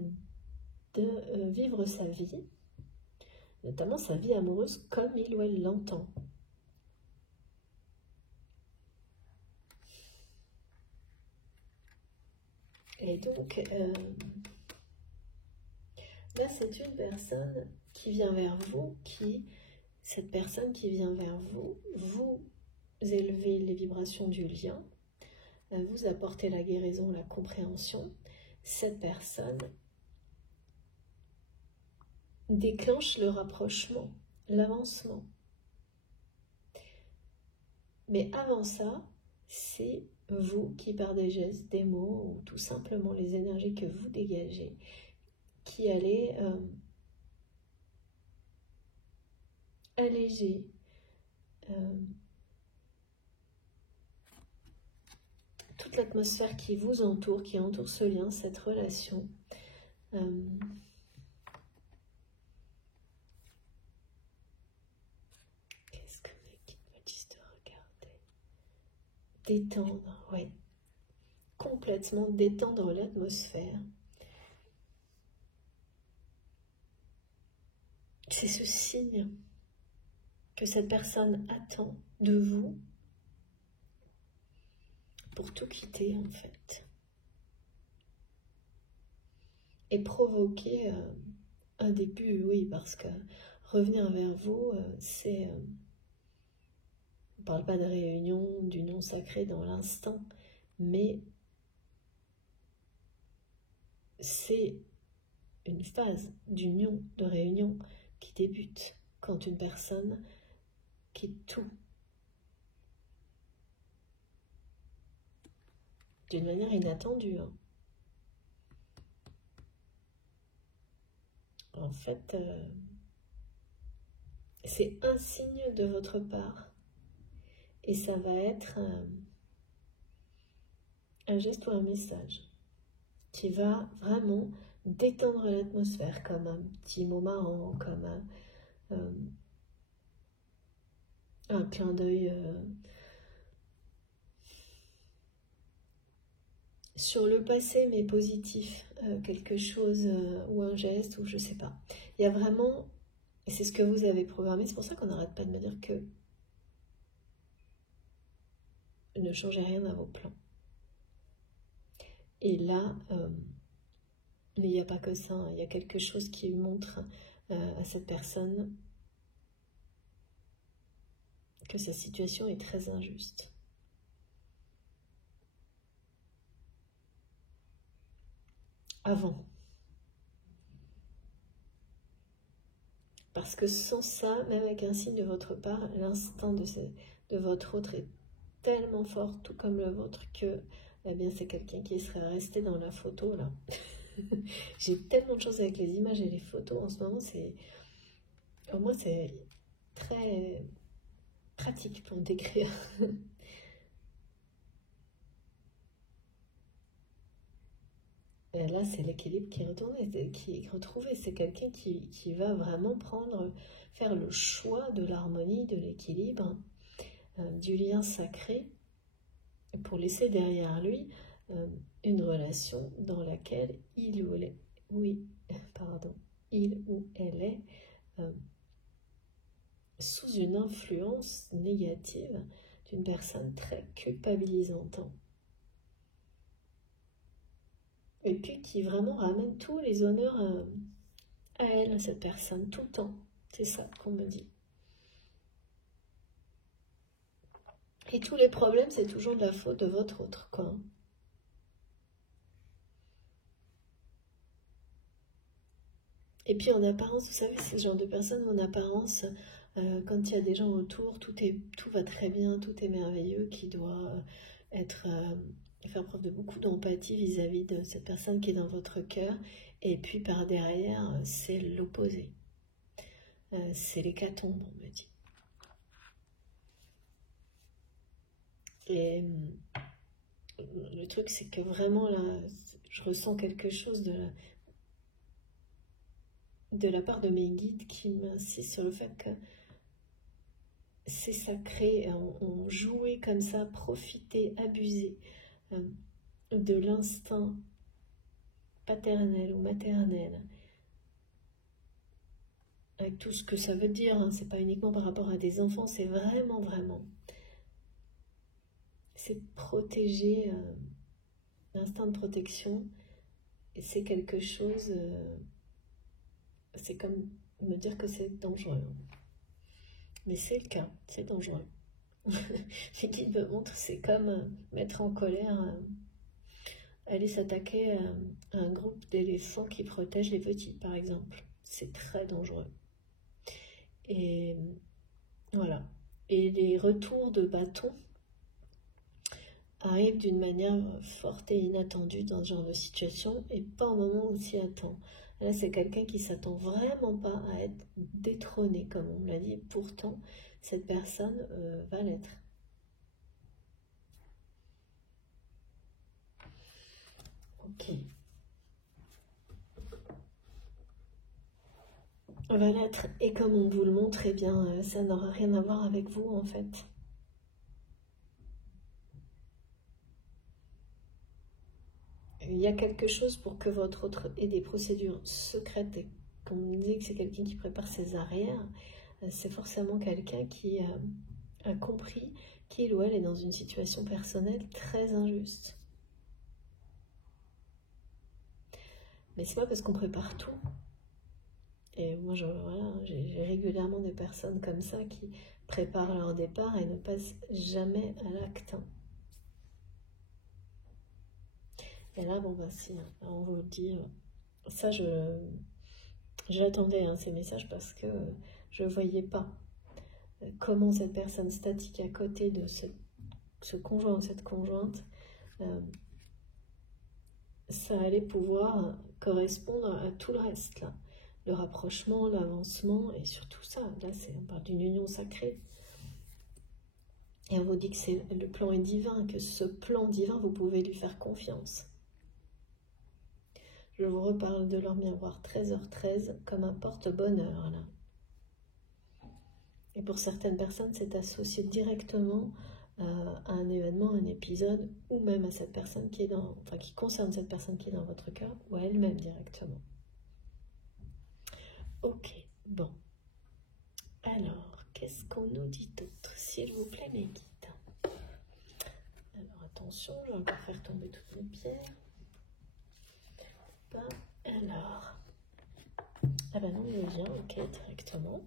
de vivre sa vie, notamment sa vie amoureuse, comme il ou elle l'entend. Et donc, là, c'est une personne qui vient vers vous, cette personne qui vient vers vous, vous élevez les vibrations du lien, vous apportez la guérison, la compréhension. Cette personne déclenche le rapprochement, l'avancement. Mais avant ça, c'est vous qui, par des gestes, des mots, ou tout simplement les énergies que vous dégagez, qui allez alléger toute l'atmosphère qui vous entoure, qui entoure ce lien, cette relation. Qu'est-ce que mes guides me disent de regarder? détendre, ouais. Complètement détendre l'atmosphère. C'est ce signe que cette personne attend de vous pour tout quitter en fait. Et provoquer un début, oui, parce que revenir vers vous, c'est... on ne parle pas de réunion, d'union sacrée dans l'instant, mais c'est une phase d'union, de réunion qui débute quand une personne quitte tout. D'une manière inattendue. Hein. En fait, c'est un signe de votre part. Et ça va être un geste ou un message qui va vraiment détendre l'atmosphère, comme un petit mot marrant, comme un clin d'œil sur le passé mais positif, quelque chose ou un geste ou je sais pas. Il y a vraiment, et c'est ce que vous avez programmé, c'est pour ça qu'on n'arrête pas de me dire que ne changez rien à vos plans. Et là, mais il n'y a pas que ça, hein, il y a quelque chose qui montre à cette personne que sa situation est très injuste. Avant. Parce que sans ça, même avec un signe de votre part, l'instinct de votre autre est tellement fort, tout comme le vôtre, que eh bien, c'est quelqu'un qui serait resté dans la photo, là. J'ai tellement de choses avec les images et les photos en ce moment, au moins c'est très pratique pour décrire. Et là, c'est l'équilibre qui est retourné, qui est retrouvé. C'est quelqu'un qui va vraiment faire le choix de l'harmonie, de l'équilibre, du lien sacré, pour laisser derrière lui une relation dans laquelle il ou elle est, il ou elle est sous une influence négative d'une personne très culpabilisante. Et puis qui vraiment ramène tous les honneurs à elle, à cette personne, tout le temps. C'est ça qu'on me dit. Et tous les problèmes, c'est toujours de la faute de votre autre, quoi. Et puis en apparence, vous savez, c'est ce genre de personne, en apparence, quand il y a des gens autour, tout va très bien, tout est merveilleux, qui doit faire preuve de beaucoup d'empathie vis-à-vis de cette personne qui est dans votre cœur. Et puis par derrière, c'est l'opposé. C'est l'hécatombe, on me dit. Et le truc, c'est que vraiment, là, je ressens quelque chose de la part de mes guides qui m'insistent sur le fait que c'est sacré, on jouait comme ça, profiter, abuser de l'instinct paternel ou maternel, avec tout ce que ça veut dire, hein, c'est pas uniquement par rapport à des enfants, c'est vraiment, c'est protéger, l'instinct de protection, et c'est quelque chose, c'est comme me dire que c'est dangereux. Mais c'est le cas, c'est dangereux. Les guides me montrent, c'est comme mettre en colère, aller s'attaquer à un groupe d'éléphants qui protègent les petits, par exemple. C'est très dangereux. Et voilà. Et les retours de bâton arrivent d'une manière forte et inattendue dans ce genre de situation, et pas au moment où on s'y attend. Là, c'est quelqu'un qui s'attend vraiment pas à être détrôné, comme on l'a dit. Pourtant, cette personne va l'être. Ok. Elle va l'être. Et comme on vous le montre, eh bien, ça n'aura rien à voir avec vous, en fait. il y a quelque chose pour que votre autre ait des procédures secrètes et qu'on me dit que c'est quelqu'un qui prépare ses arrières, c'est forcément quelqu'un qui a compris qu'il ou elle est dans une situation personnelle très injuste. Mais c'est pas parce qu'on prépare tout. Et moi, voilà, j'ai régulièrement des personnes comme ça qui préparent leur départ et ne passent jamais à l'acte. Et là, bon, bah si, on vous le dit, ça, j'attendais ces messages parce que je ne voyais pas comment cette personne statique à côté de ce conjoint ou cette conjointe, ça allait pouvoir correspondre à tout le reste, là. Le rapprochement, l'avancement, et surtout ça, là, on parle d'une union sacrée. Et on vous dit que le plan est divin, que ce plan divin, vous pouvez lui faire confiance. Je vous reparle de leur miroir 13h13 comme un porte-bonheur, là. Et pour certaines personnes, c'est associé directement à un événement, un épisode, ou même à cette personne qui concerne cette personne qui est dans votre cœur, ou à elle-même directement. Ok, bon. Alors, qu'est-ce qu'on nous dit d'autre, s'il vous plaît, mes guides? Alors, attention, je vais encore faire tomber toutes mes pierres. Alors, ah ben non, il vient, ok, directement.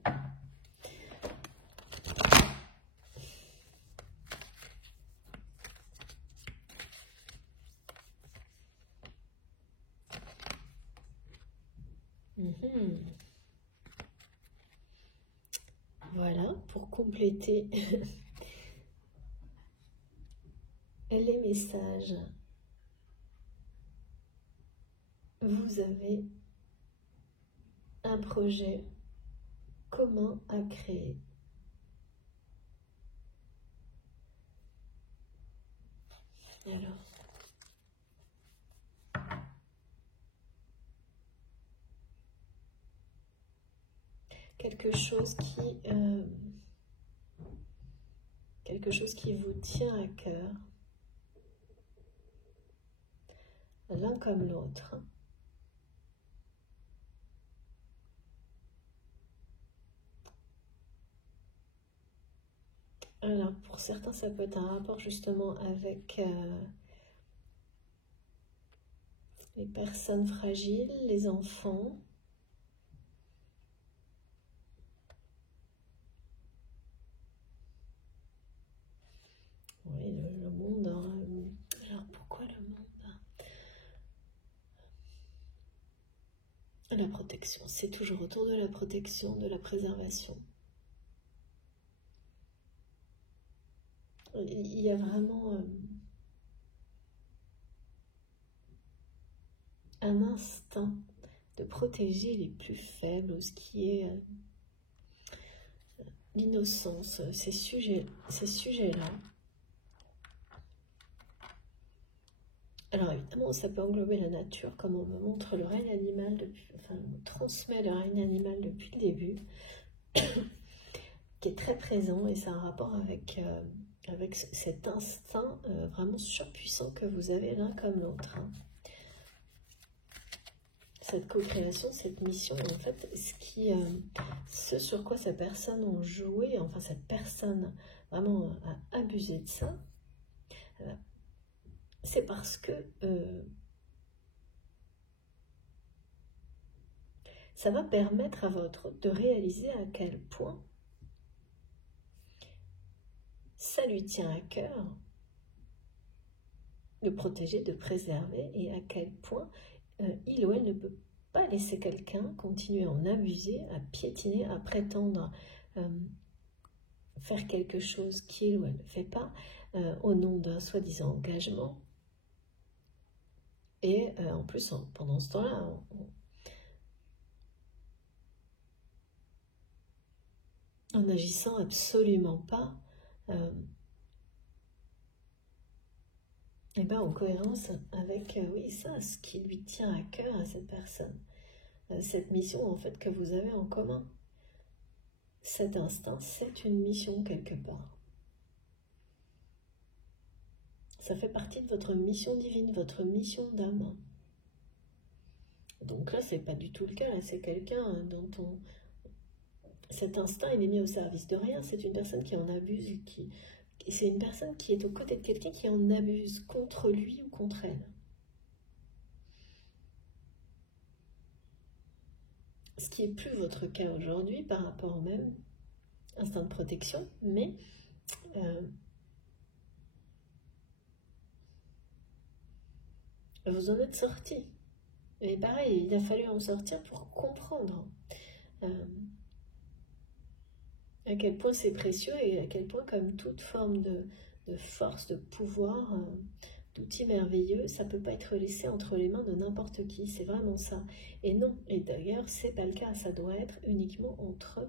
Voilà, pour compléter les messages, vous avez un projet commun à créer. Alors, quelque chose qui vous tient à cœur, l'un comme l'autre. Alors, pour certains, ça peut être un rapport justement avec les personnes fragiles, les enfants. Oui, le monde. Alors, pourquoi le monde? La protection, c'est toujours autour de la protection, de la préservation. Il y a vraiment un instinct de protéger les plus faibles, ce qui est l'innocence, ces sujets-là. Alors évidemment, ça peut englober la nature, comme on me montre le règne animal, on me transmet le règne animal depuis le début, qui est très présent, et c'est un rapport avec cet instinct vraiment surpuissant que vous avez l'un comme l'autre. Cette co-création, cette mission, en fait, ce sur quoi ces personnes ont joué, enfin cette personne vraiment a abusé de ça, c'est parce que ça va permettre à votre hôte de réaliser à quel point ça lui tient à cœur de protéger, de préserver, et à quel point il ou elle ne peut pas laisser quelqu'un continuer à en abuser, à piétiner, à prétendre faire quelque chose qu'il ou elle ne fait pas au nom d'un soi-disant engagement. Et en plus, pendant ce temps-là, en n'agissant absolument pas en cohérence avec ce qui lui tient à cœur à cette personne, cette mission en fait que vous avez en commun. Cet instinct, c'est une mission quelque part. Ça fait partie de votre mission divine, votre mission d'âme. Donc là, c'est pas du tout le cas. C'est quelqu'un dont cet instinct, il est mis au service de rien. C'est une personne qui en abuse, c'est une personne qui est aux côtés de quelqu'un qui en abuse contre lui ou contre elle. Ce qui n'est plus votre cas aujourd'hui par rapport au même instinct de protection, mais vous en êtes sorti. Et pareil, il a fallu en sortir pour comprendre à quel point c'est précieux et à quel point, comme toute forme de force, de pouvoir, d'outil merveilleux, ça ne peut pas être laissé entre les mains de n'importe qui. C'est vraiment ça. Et non, et d'ailleurs, c'est pas le cas. Ça doit être uniquement entre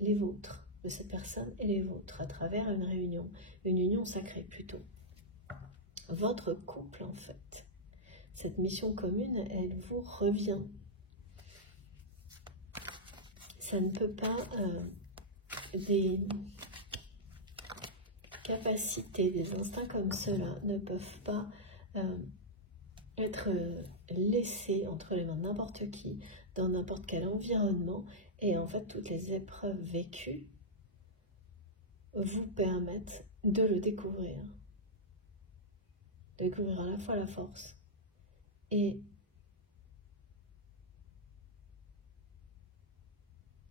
les vôtres, de cette personne et les vôtres, à travers une union sacrée plutôt. Votre couple, en fait. Cette mission commune, elle vous revient. Ça ne peut pas, des capacités, des instincts comme cela ne peuvent pas être laissés entre les mains de n'importe qui, dans n'importe quel environnement. Et en fait, toutes les épreuves vécues vous permettent de le découvrir. De découvrir à la fois la force et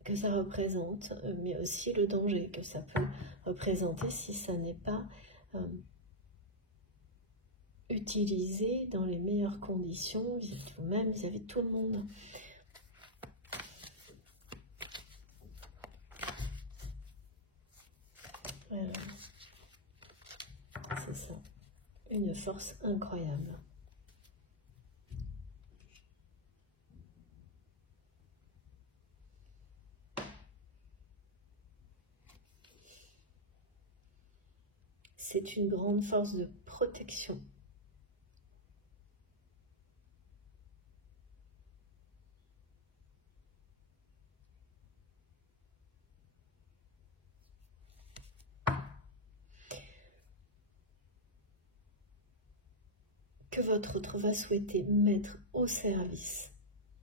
que ça représente, mais aussi le danger que ça peut représenter si ça n'est pas utilisé dans les meilleures conditions vis-à-vis de vous-même, vis-à-vis de tout le monde. Voilà. C'est ça. Une force incroyable. C'est une grande force de protection. Que votre autre va souhaiter mettre au service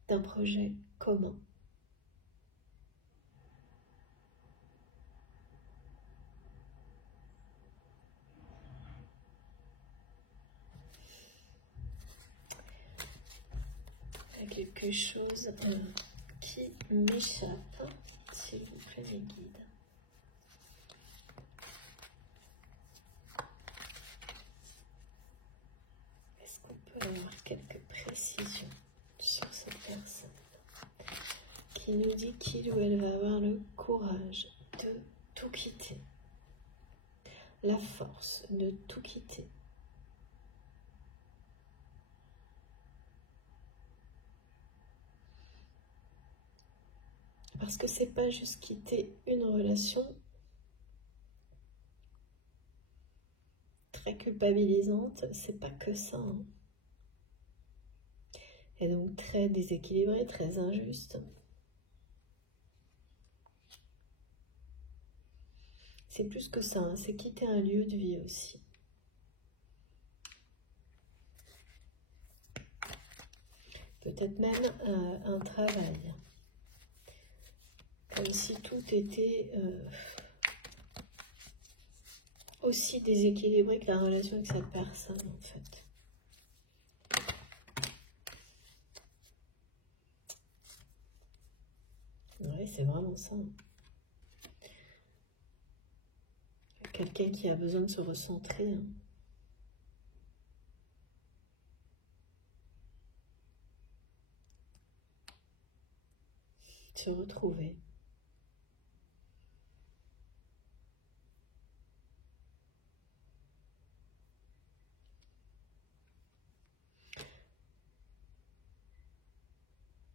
d'un projet commun. Il y a quelque chose qui m'échappe, s'il vous plaît, mes guides. Est-ce qu'on peut avoir quelques précisions sur cette personne qui nous dit qu'il ou elle va avoir le courage de tout quitter, la force de tout quitter. Parce que c'est pas juste quitter une relation très culpabilisante, c'est pas que ça. Hein. Et donc très déséquilibré, très injuste. C'est plus que ça, hein, c'est quitter un lieu de vie aussi. Peut-être même un travail. Comme si tout était aussi déséquilibré que la relation avec cette personne, en fait. Oui, c'est vraiment ça. Quelqu'un qui a besoin de se recentrer. Hein. Se retrouver.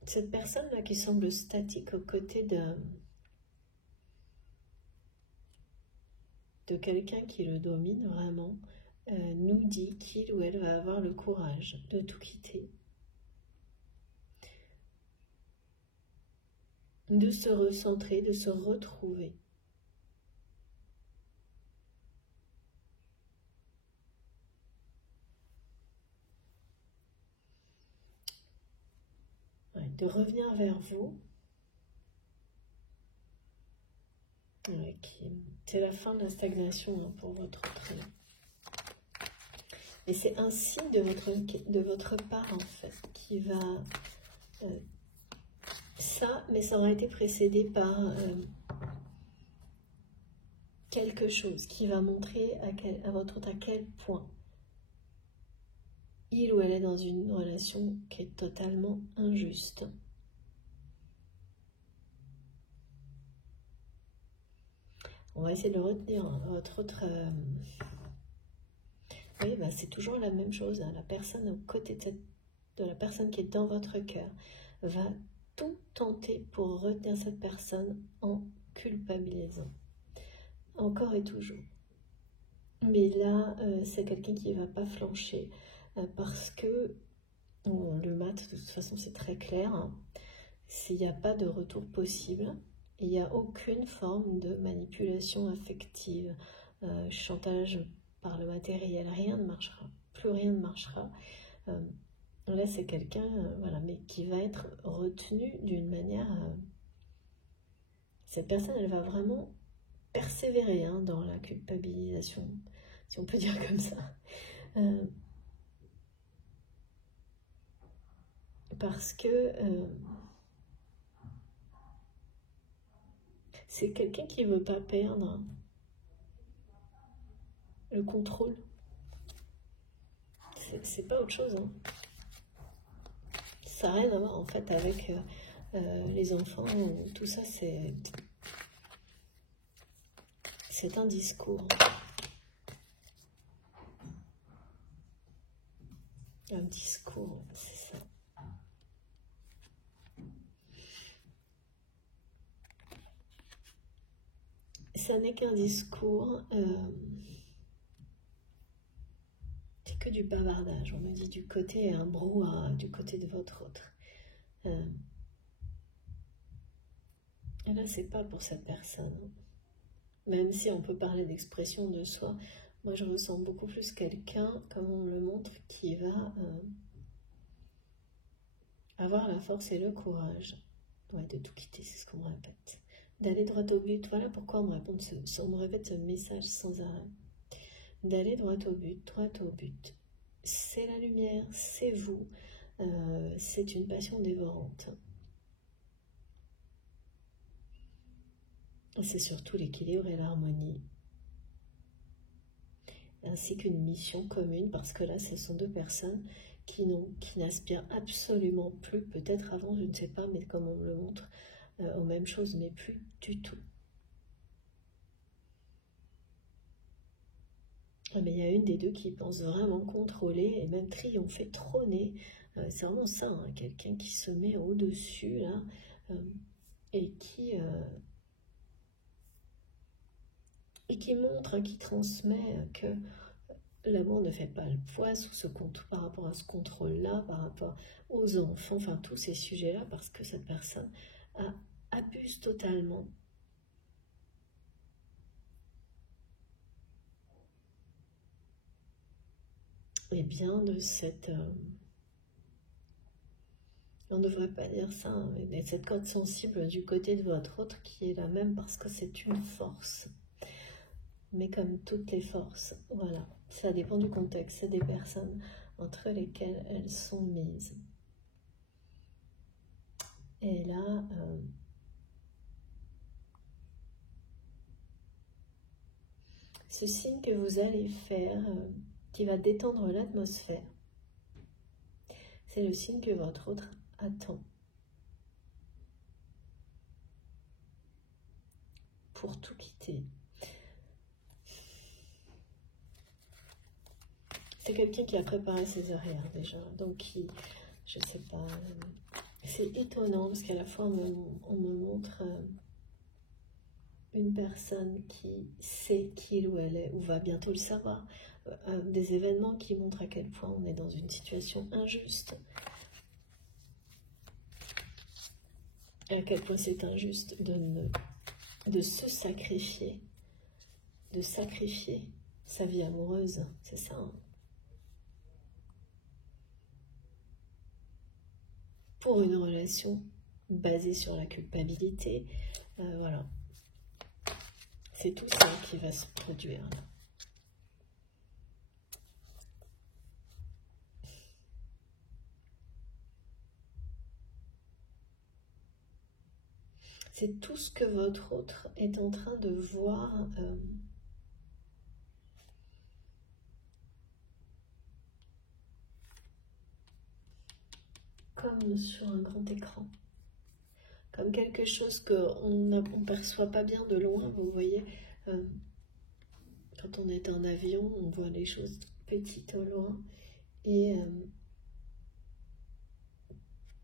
Cette personne-là qui semble statique aux côtés de quelqu'un qui le domine vraiment, nous dit qu'il ou elle va avoir le courage de tout quitter, de se recentrer, de se retrouver. revenir vers vous. C'est la fin de la stagnation hein, pour votre train. Et c'est un signe de votre part en fait qui va... mais ça aura été précédé par quelque chose qui va montrer à votre autre à quel point il ou elle est dans une relation qui est totalement injuste. On va essayer de le retenir. Hein. Votre autre... Oui, bah, c'est toujours la même chose. Hein. La personne aux côtés de la personne qui est dans votre cœur va tout tenter pour retenir cette personne en culpabilisant. Encore et toujours. Mais là, c'est quelqu'un qui ne va pas flancher parce que le mat, de toute façon, c'est très clair. Hein. S'il n'y a pas de retour possible, il n'y a aucune forme de manipulation affective, chantage par le matériel, rien ne marchera. Plus rien ne marchera. Là, c'est quelqu'un, voilà, mais qui va être retenu d'une manière... cette personne, elle va vraiment persévérer hein, dans la culpabilisation, si on peut dire comme ça. Parce que c'est quelqu'un qui ne veut pas perdre le contrôle. C'est pas autre chose. Hein. Ça n'a rien à voir en fait avec les enfants, tout ça c'est un discours. Un discours, c'est ça. Ça n'est qu'un discours, c'est que du bavardage. On me dit du côté un brouhaha, du côté de votre autre. Et là, c'est pas pour cette personne. Même si on peut parler d'expression de soi, moi je ressens beaucoup plus quelqu'un, comme on me le montre, qui va avoir la force et le courage de tout quitter, c'est ce qu'on me répète. D'aller droit au but, voilà pourquoi on me répète ce message sans arrêt. D'aller droit au but. C'est la lumière, c'est vous, c'est une passion dévorante. C'est surtout l'équilibre et l'harmonie, ainsi qu'une mission commune, parce que là, ce sont deux personnes qui n'aspirent absolument plus, peut-être avant, je ne sais pas, mais comme on me le montre, aux mêmes choses, mais plus du tout. Mais il y a une des deux qui pense vraiment contrôler et même triompher, trôner. C'est vraiment ça, hein, quelqu'un qui se met au-dessus, là, et qui montre, qui transmet que l'amour ne fait pas le poids sous ce compte par rapport à ce contrôle-là, par rapport aux enfants, enfin tous ces sujets-là, parce que cette personne abuse totalement. Et bien de cette... on ne devrait pas dire ça, hein, mais cette corde sensible du côté de votre autre qui est la même parce que c'est une force. Mais comme toutes les forces, voilà, ça dépend du contexte, c'est des personnes entre lesquelles elles sont mises. Et là, ce signe que vous allez faire, qui va détendre l'atmosphère, c'est le signe que votre autre attend pour tout quitter. C'est quelqu'un qui a préparé ses arrières déjà, donc qui, je sais pas, c'est étonnant parce qu'à la fois on me montre une personne qui sait qui il ou elle est, ou va bientôt le savoir, des événements qui montrent à quel point on est dans une situation injuste, et à quel point c'est injuste de se sacrifier, de sacrifier sa vie amoureuse, c'est ça, hein. pour une relation basée sur la culpabilité. Voilà. C'est tout ça qui va se produire là. C'est tout ce que votre autre est en train de voir comme sur un grand écran. Comme quelque chose qu'on ne perçoit pas bien de loin, vous voyez. Quand on est en avion, on voit les choses petites au loin. Et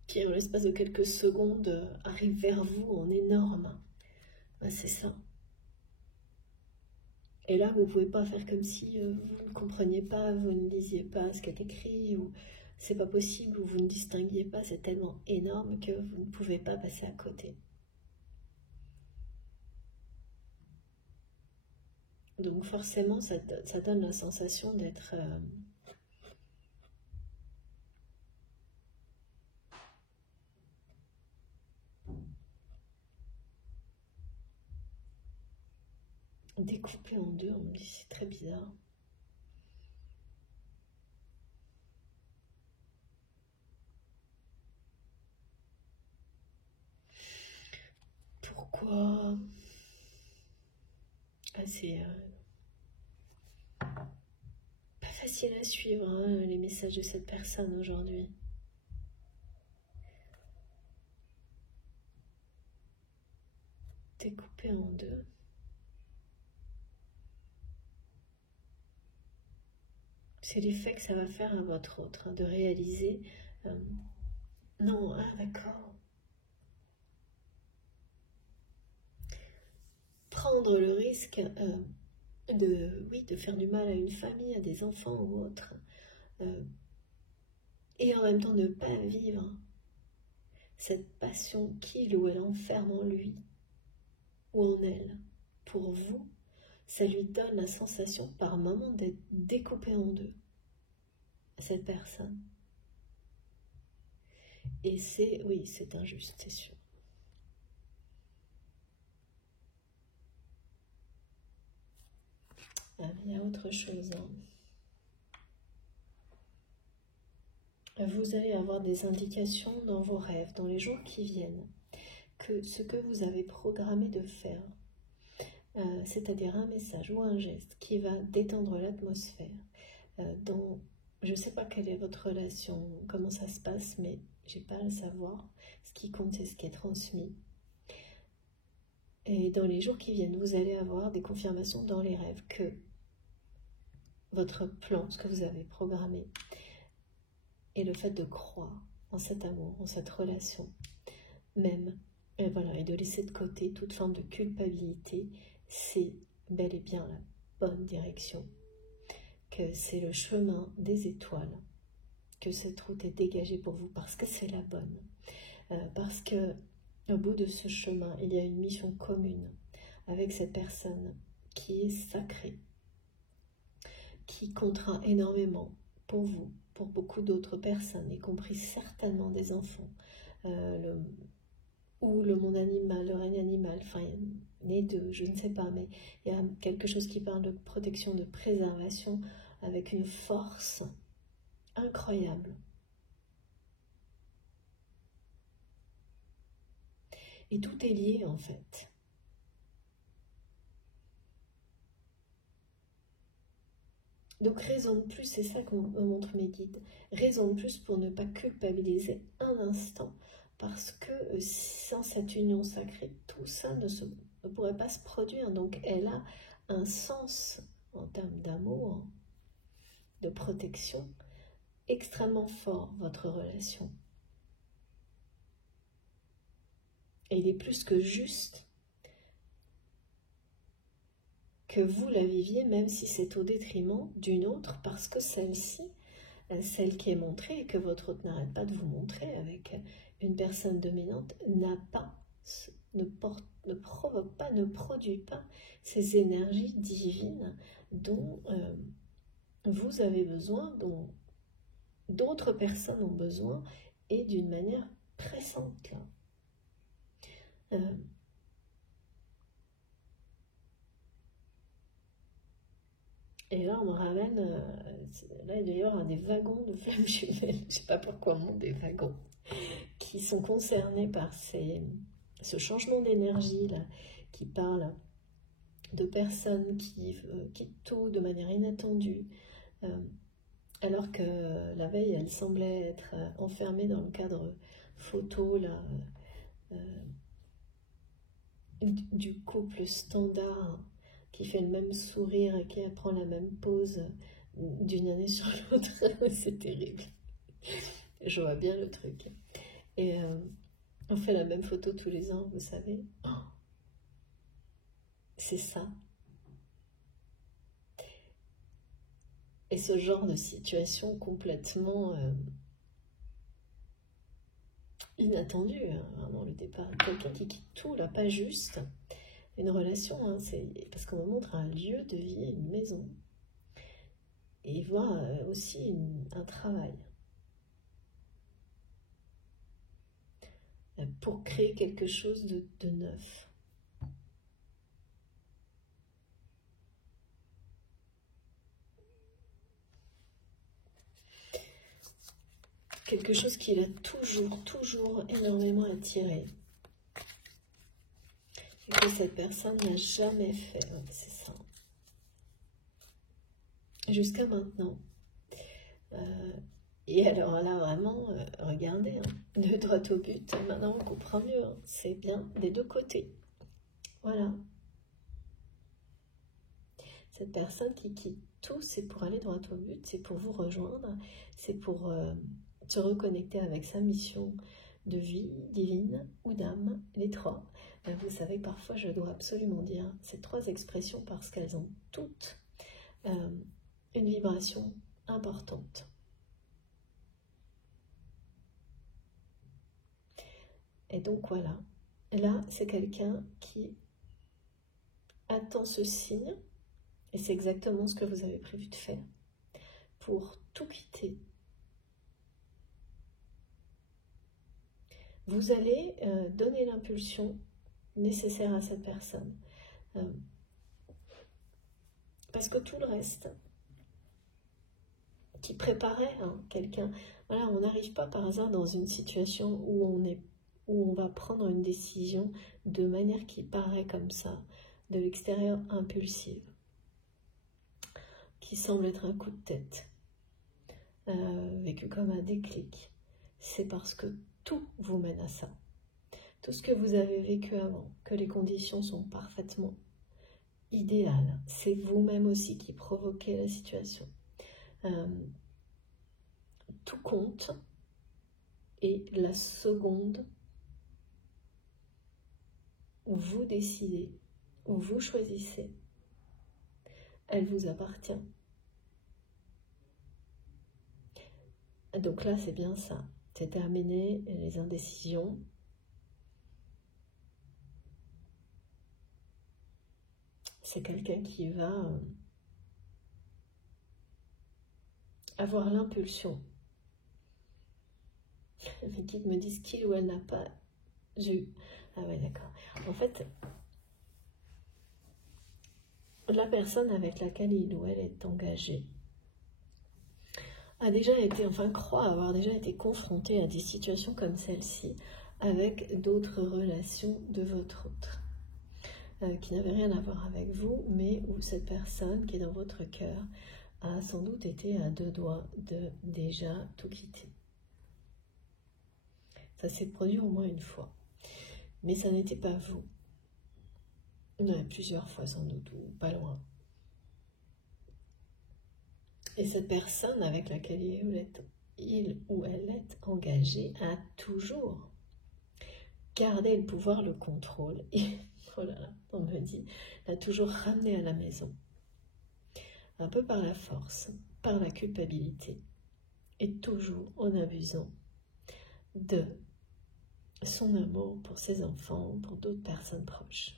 qui, en l'espace de quelques secondes, arrive vers vous en énorme. Ben, c'est ça. Et là, vous ne pouvez pas faire comme si vous ne compreniez pas, vous ne lisiez pas ce qui est écrit, ou c'est pas possible, ou vous ne distinguiez pas, c'est tellement énorme que vous ne pouvez pas passer à côté. Donc forcément, ça donne la sensation d'être... découpé en deux, on me dit c'est très bizarre. Pourquoi? C'est pas facile à suivre hein, les messages de cette personne aujourd'hui. Découpé en deux. C'est l'effet que ça va faire à votre autre, hein, de réaliser... non, ah d'accord. Prendre le risque de faire du mal à une famille, à des enfants ou autres. Et en même temps ne pas vivre cette passion qu'il ou elle enferme en lui ou en elle. Pour vous, ça lui donne la sensation par moment d'être découpé en deux, cette personne. Et c'est, oui, c'est injuste, c'est sûr. Ah, mais il y a autre chose. Hein. Vous allez avoir des indications dans vos rêves, dans les jours qui viennent, que ce que vous avez programmé de faire, c'est-à-dire un message ou un geste qui va détendre l'atmosphère. Je ne sais pas quelle est votre relation, comment ça se passe, mais j'ai pas à le savoir. Ce qui compte, c'est ce qui est transmis. Et dans les jours qui viennent, vous allez avoir des confirmations dans les rêves que votre plan, ce que vous avez programmé, et le fait de croire en cet amour, en cette relation, même, et voilà, et de laisser de côté toute forme de culpabilité, c'est bel et bien la bonne direction, que c'est le chemin des étoiles, que cette route est dégagée pour vous parce que c'est la bonne, parce que au bout de ce chemin, il y a une mission commune avec cette personne qui est sacrée, qui comptera énormément pour vous, pour beaucoup d'autres personnes, y compris certainement des enfants, ou le monde animal, le règne animal, enfin les deux, je ne sais pas, mais il y a quelque chose qui parle de protection, de préservation, avec une force incroyable. Et tout est lié en fait. Donc raison de plus, c'est ça que me montrent mes guides, raison de plus pour ne pas culpabiliser un instant, parce que sans cette union sacrée, tout ça ne pourrait pas se produire. Donc elle a un sens en termes d'amour, de protection, extrêmement fort, votre relation. Et il est plus que juste que vous la viviez, même si c'est au détriment d'une autre, parce que celle-ci, celle qui est montrée, et que votre autre n'arrête pas de vous montrer avec une personne dominante, ne provoque pas, ne produit pas ces énergies divines dont vous avez besoin, dont d'autres personnes ont besoin, et d'une manière pressante là. Et là, on me ramène, là il doit y avoir des wagons de flammes jumelles, je ne sais pas pourquoi on monte des wagons, qui sont concernés par ce changement d'énergie là, qui parle de personnes qui quittent tout de manière inattendue, alors que la veille, elle semblait être enfermée dans le cadre photo là, du couple standard qui fait le même sourire et qui apprend la même pose d'une année sur l'autre. C'est terrible. Je vois bien le truc. Et on fait la même photo tous les ans, vous savez. Oh, c'est ça. Et ce genre de situation complètement inattendue, hein, vraiment le départ. Quelqu'un qui quitte tout, là, pas juste une relation, hein, c'est parce qu'on me montre un lieu de vie, une maison. Et il voit aussi un travail. Pour créer quelque chose de neuf. Quelque chose qui l'a toujours énormément attiré. Et que cette personne n'a jamais fait. Ouais, c'est ça. Jusqu'à maintenant. Et alors là, vraiment, regardez, hein, de droit au but, maintenant on comprend mieux. Hein, c'est bien des deux côtés. Voilà. Cette personne qui quitte tout, c'est pour aller droit au but, c'est pour vous rejoindre, c'est pour se reconnecter avec sa mission de vie divine ou d'âme, les trois. Vous savez, parfois je dois absolument dire ces trois expressions parce qu'elles ont toutes une vibration importante. Et donc voilà, là c'est quelqu'un qui attend ce signe, et c'est exactement ce que vous avez prévu de faire, pour tout quitter. Vous allez donner l'impulsion nécessaire à cette personne. Parce que tout le reste, qui préparait quelqu'un, voilà, on n'arrive pas par hasard dans une situation où on va prendre une décision de manière qui paraît comme ça, de l'extérieur impulsive, qui semble être un coup de tête, vécu comme un déclic. C'est parce que tout vous mène à ça. Tout ce que vous avez vécu avant, que les conditions sont parfaitement idéales, c'est vous-même aussi qui provoquez la situation. Tout compte, et la seconde où vous décidez, où vous choisissez, elle vous appartient. Donc là, c'est bien ça. C'est terminé, les indécisions. C'est quelqu'un qui va avoir l'impulsion. Mes guides me disent qu'il ou elle n'a pas eu. Ah ouais, d'accord. En fait, la personne avec laquelle il ou elle est engagé a déjà été, enfin croit avoir déjà été confrontée à des situations comme celle-ci avec d'autres relations de votre autre, qui n'avaient rien à voir avec vous, mais où cette personne qui est dans votre cœur a sans doute été à deux doigts de déjà tout quitter. Ça s'est produit au moins une fois, mais ça n'était pas vous. Il y en a plusieurs fois sans doute, ou pas loin. Et cette personne avec laquelle il ou elle est engagé a toujours gardé le pouvoir, le contrôle. Et oh là là, on me dit, l'a toujours ramené à la maison. Un peu par la force, par la culpabilité. Et toujours en abusant de son amour pour ses enfants, pour d'autres personnes proches.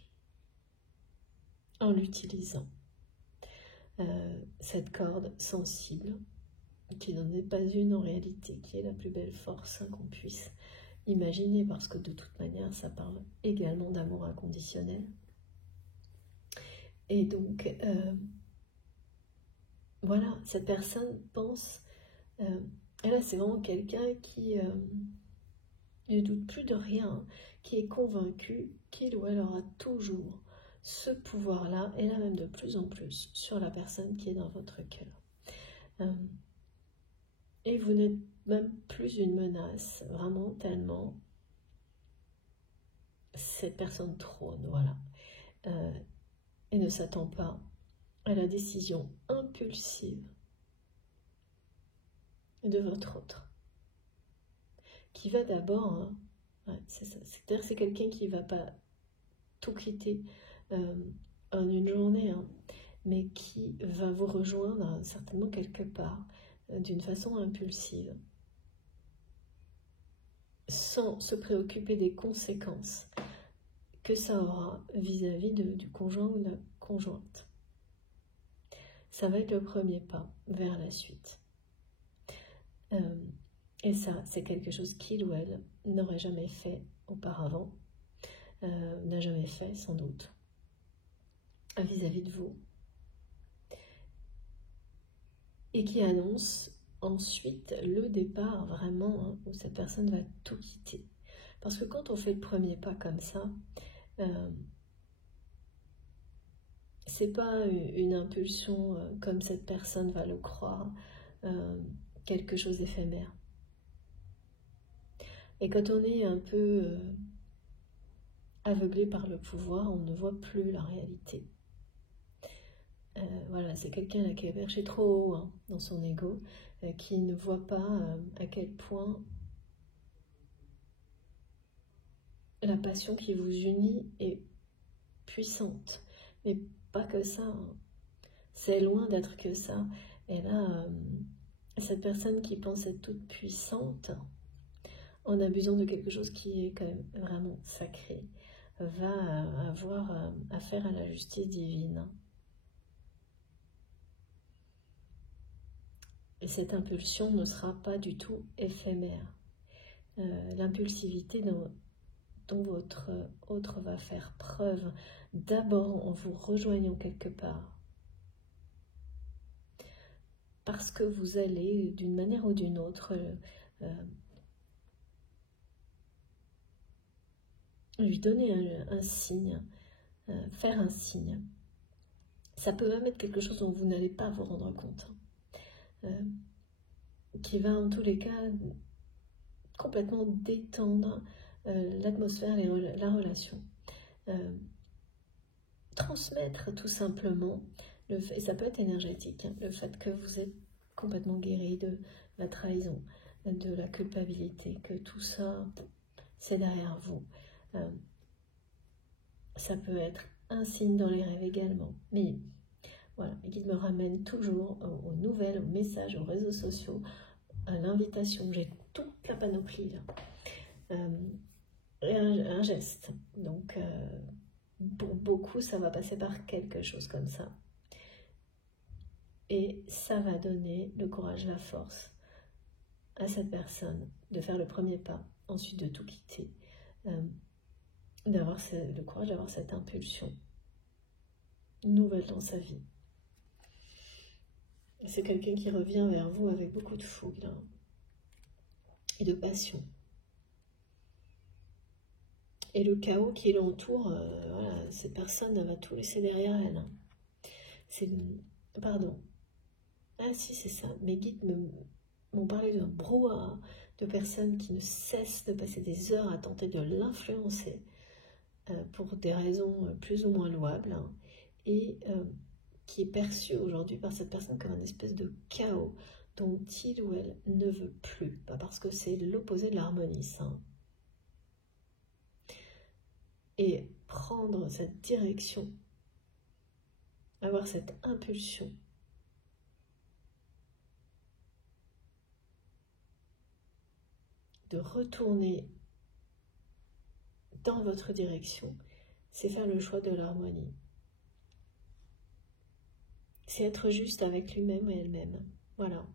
En l'utilisant. Cette corde sensible, qui n'en est pas une en réalité, qui est la plus belle force qu'on puisse imaginer, parce que de toute manière, ça parle également d'amour inconditionnel. Et donc, voilà, cette personne pense, et là c'est vraiment quelqu'un qui ne doute plus de rien, qui est convaincu qu'il ou elle aura toujours ce pouvoir-là, et là même de plus en plus, sur la personne qui est dans votre cœur. Et vous n'êtes même plus une menace, vraiment tellement cette personne trône, voilà. Et ne s'attend pas à la décision impulsive de votre autre, qui va d'abord, hein, ouais, c'est ça, c'est-à-dire c'est quelqu'un qui ne va pas tout quitter en une journée, hein, mais qui va vous rejoindre certainement quelque part d'une façon impulsive, sans se préoccuper des conséquences que ça aura vis-à-vis du conjoint ou de la conjointe. Ça va être le premier pas vers la suite. Et ça, c'est quelque chose qu'il ou elle n'aurait jamais fait auparavant, n'a jamais fait sans doute, vis-à-vis de vous. Et qui annonce ensuite le départ vraiment, hein, où cette personne va tout quitter. Parce que quand on fait le premier pas comme ça, c'est pas une impulsion comme cette personne va le croire, quelque chose d'éphémère. Et quand on est un peu aveuglé par le pouvoir, on ne voit plus la réalité. Voilà, c'est quelqu'un là qui est perché trop haut, hein, dans son ego, qui ne voit pas à quel point la passion qui vous unit est puissante. Mais pas que ça, hein. C'est loin d'être que ça. Et là, cette personne qui pense être toute puissante, en abusant de quelque chose qui est quand même vraiment sacré, va avoir affaire à la justice divine. Et cette impulsion ne sera pas du tout éphémère. L'impulsivité dont votre autre va faire preuve, d'abord en vous rejoignant quelque part, parce que vous allez, d'une manière ou d'une autre, lui donner un signe, faire un signe. Ça peut même être quelque chose dont vous n'allez pas vous rendre compte, qui va en tous les cas complètement détendre l'atmosphère et la relation. Transmettre tout simplement, et ça peut être énergétique, hein, le fait que vous êtes complètement guéri de la trahison, de la culpabilité, que tout ça, c'est derrière vous. Ça peut être un signe dans les rêves également. Mais voilà, et qui me ramène toujours aux nouvelles, aux messages, aux réseaux sociaux, à l'invitation. J'ai toute la panoplie là. Et un geste. Donc, pour beaucoup, ça va passer par quelque chose comme ça. Et ça va donner le courage, la force à cette personne de faire le premier pas, ensuite de tout quitter, d'avoir le courage d'avoir cette impulsion nouvelle dans sa vie. Et c'est quelqu'un qui revient vers vous avec beaucoup de fougue là, et de passion. Et le chaos qui l'entoure, voilà, cette personne elle va tout laisser derrière elle. Hein. Pardon. Ah si, c'est ça. Mes guides m'ont parlé d'un brouhaha de personnes qui ne cessent de passer des heures à tenter de l'influencer pour des raisons plus ou moins louables, hein, et qui est perçu aujourd'hui par cette personne comme une espèce de chaos dont il ou elle ne veut plus. Pas parce que c'est l'opposé de l'harmonie, ça. Hein. Et prendre cette direction, avoir cette impulsion, de retourner dans votre direction, c'est faire le choix de l'harmonie. C'est être juste avec lui-même et elle-même. Voilà.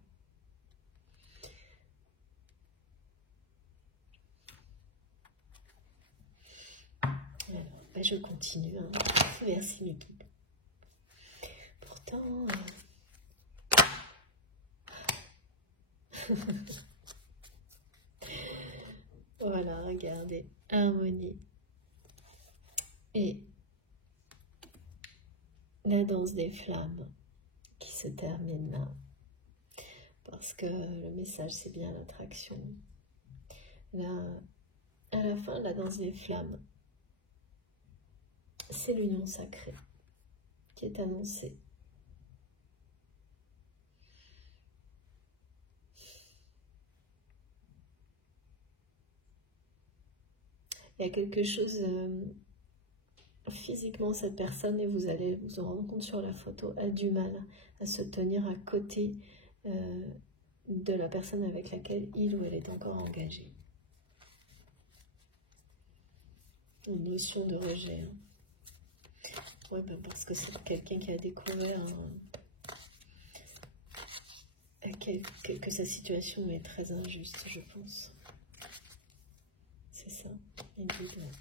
je continue. Hein. Merci mes guides. Pourtant... Voilà, regardez. Harmonie. Et la danse des flammes qui se termine là. Parce que le message, c'est bien l'attraction. Là, à la fin de la danse des flammes, c'est l'union sacrée qui est annoncée. Il y a quelque chose, physiquement, cette personne, et vous allez vous en rendre compte sur la photo, a du mal à se tenir à côté de la personne avec laquelle il ou elle est encore engagée. Une notion de rejet. Hein. Oui, ben parce que c'est quelqu'un qui a découvert que sa situation est très injuste, je pense. C'est ça, évidemment.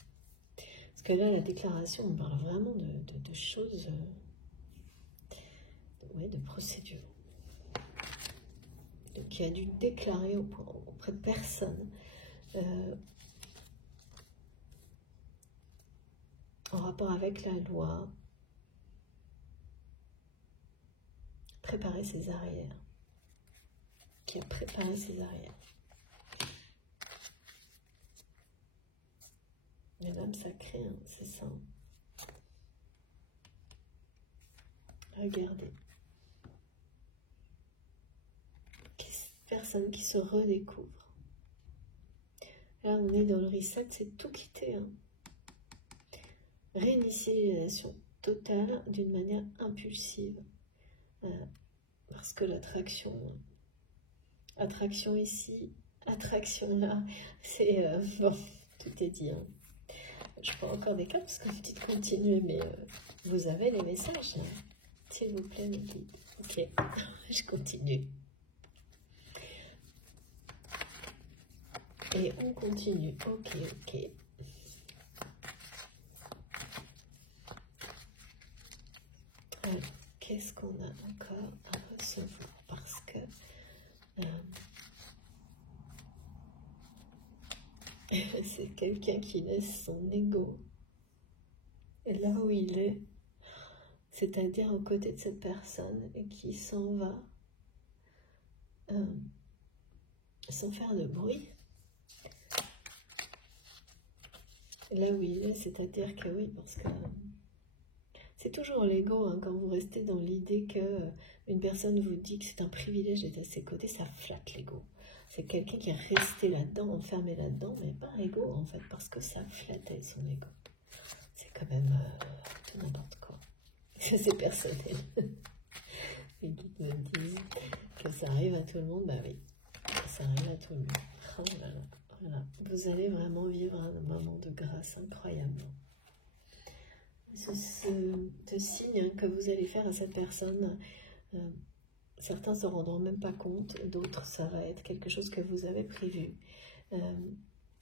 Parce que là, la déclaration, on parle vraiment de choses, ouais, de procédures. Donc, qui a dû déclarer auprès de personne en rapport avec la loi, préparer ses arrières. Qui a préparé ses arrières. Mais même sacré, hein, c'est ça. Regardez. Personne qui se redécouvre. Là, on est dans le reset, c'est tout quitter. Hein. Réinitier les relations totales d'une manière impulsive. Parce que l'attraction, attraction ici, attraction là, c'est bon, tout est dit. Hein. Je prends encore des cas parce que petite continuer, mais vous avez les messages, s'il vous plaît, mes guides. Ok, je continue. Et on continue. Ok, ok. Alors, qu'est-ce qu'on a encore à recevoir? Parce que c'est quelqu'un qui laisse son ego là où il est, c'est-à-dire aux côtés de cette personne et qui s'en va sans faire de bruit. Là où il est, c'est-à-dire que oui, parce que c'est toujours l'ego, hein, quand vous restez dans l'idée que une personne vous dit que c'est un privilège d'être à ses côtés, ça flatte l'ego. C'est quelqu'un qui est resté là-dedans, enfermé là-dedans, mais pas l'ego en fait, parce que ça flattait son ego. C'est quand même tout n'importe quoi. C'est personnel. Les guides me disent que ça arrive à tout le monde, bah oui, ça arrive à tout le monde. Oh là là, voilà. Vous allez vraiment vivre un moment de grâce incroyable. Ce signe que vous allez faire à cette personne, certains ne se rendront même pas compte, d'autres, ça va être quelque chose que vous avez prévu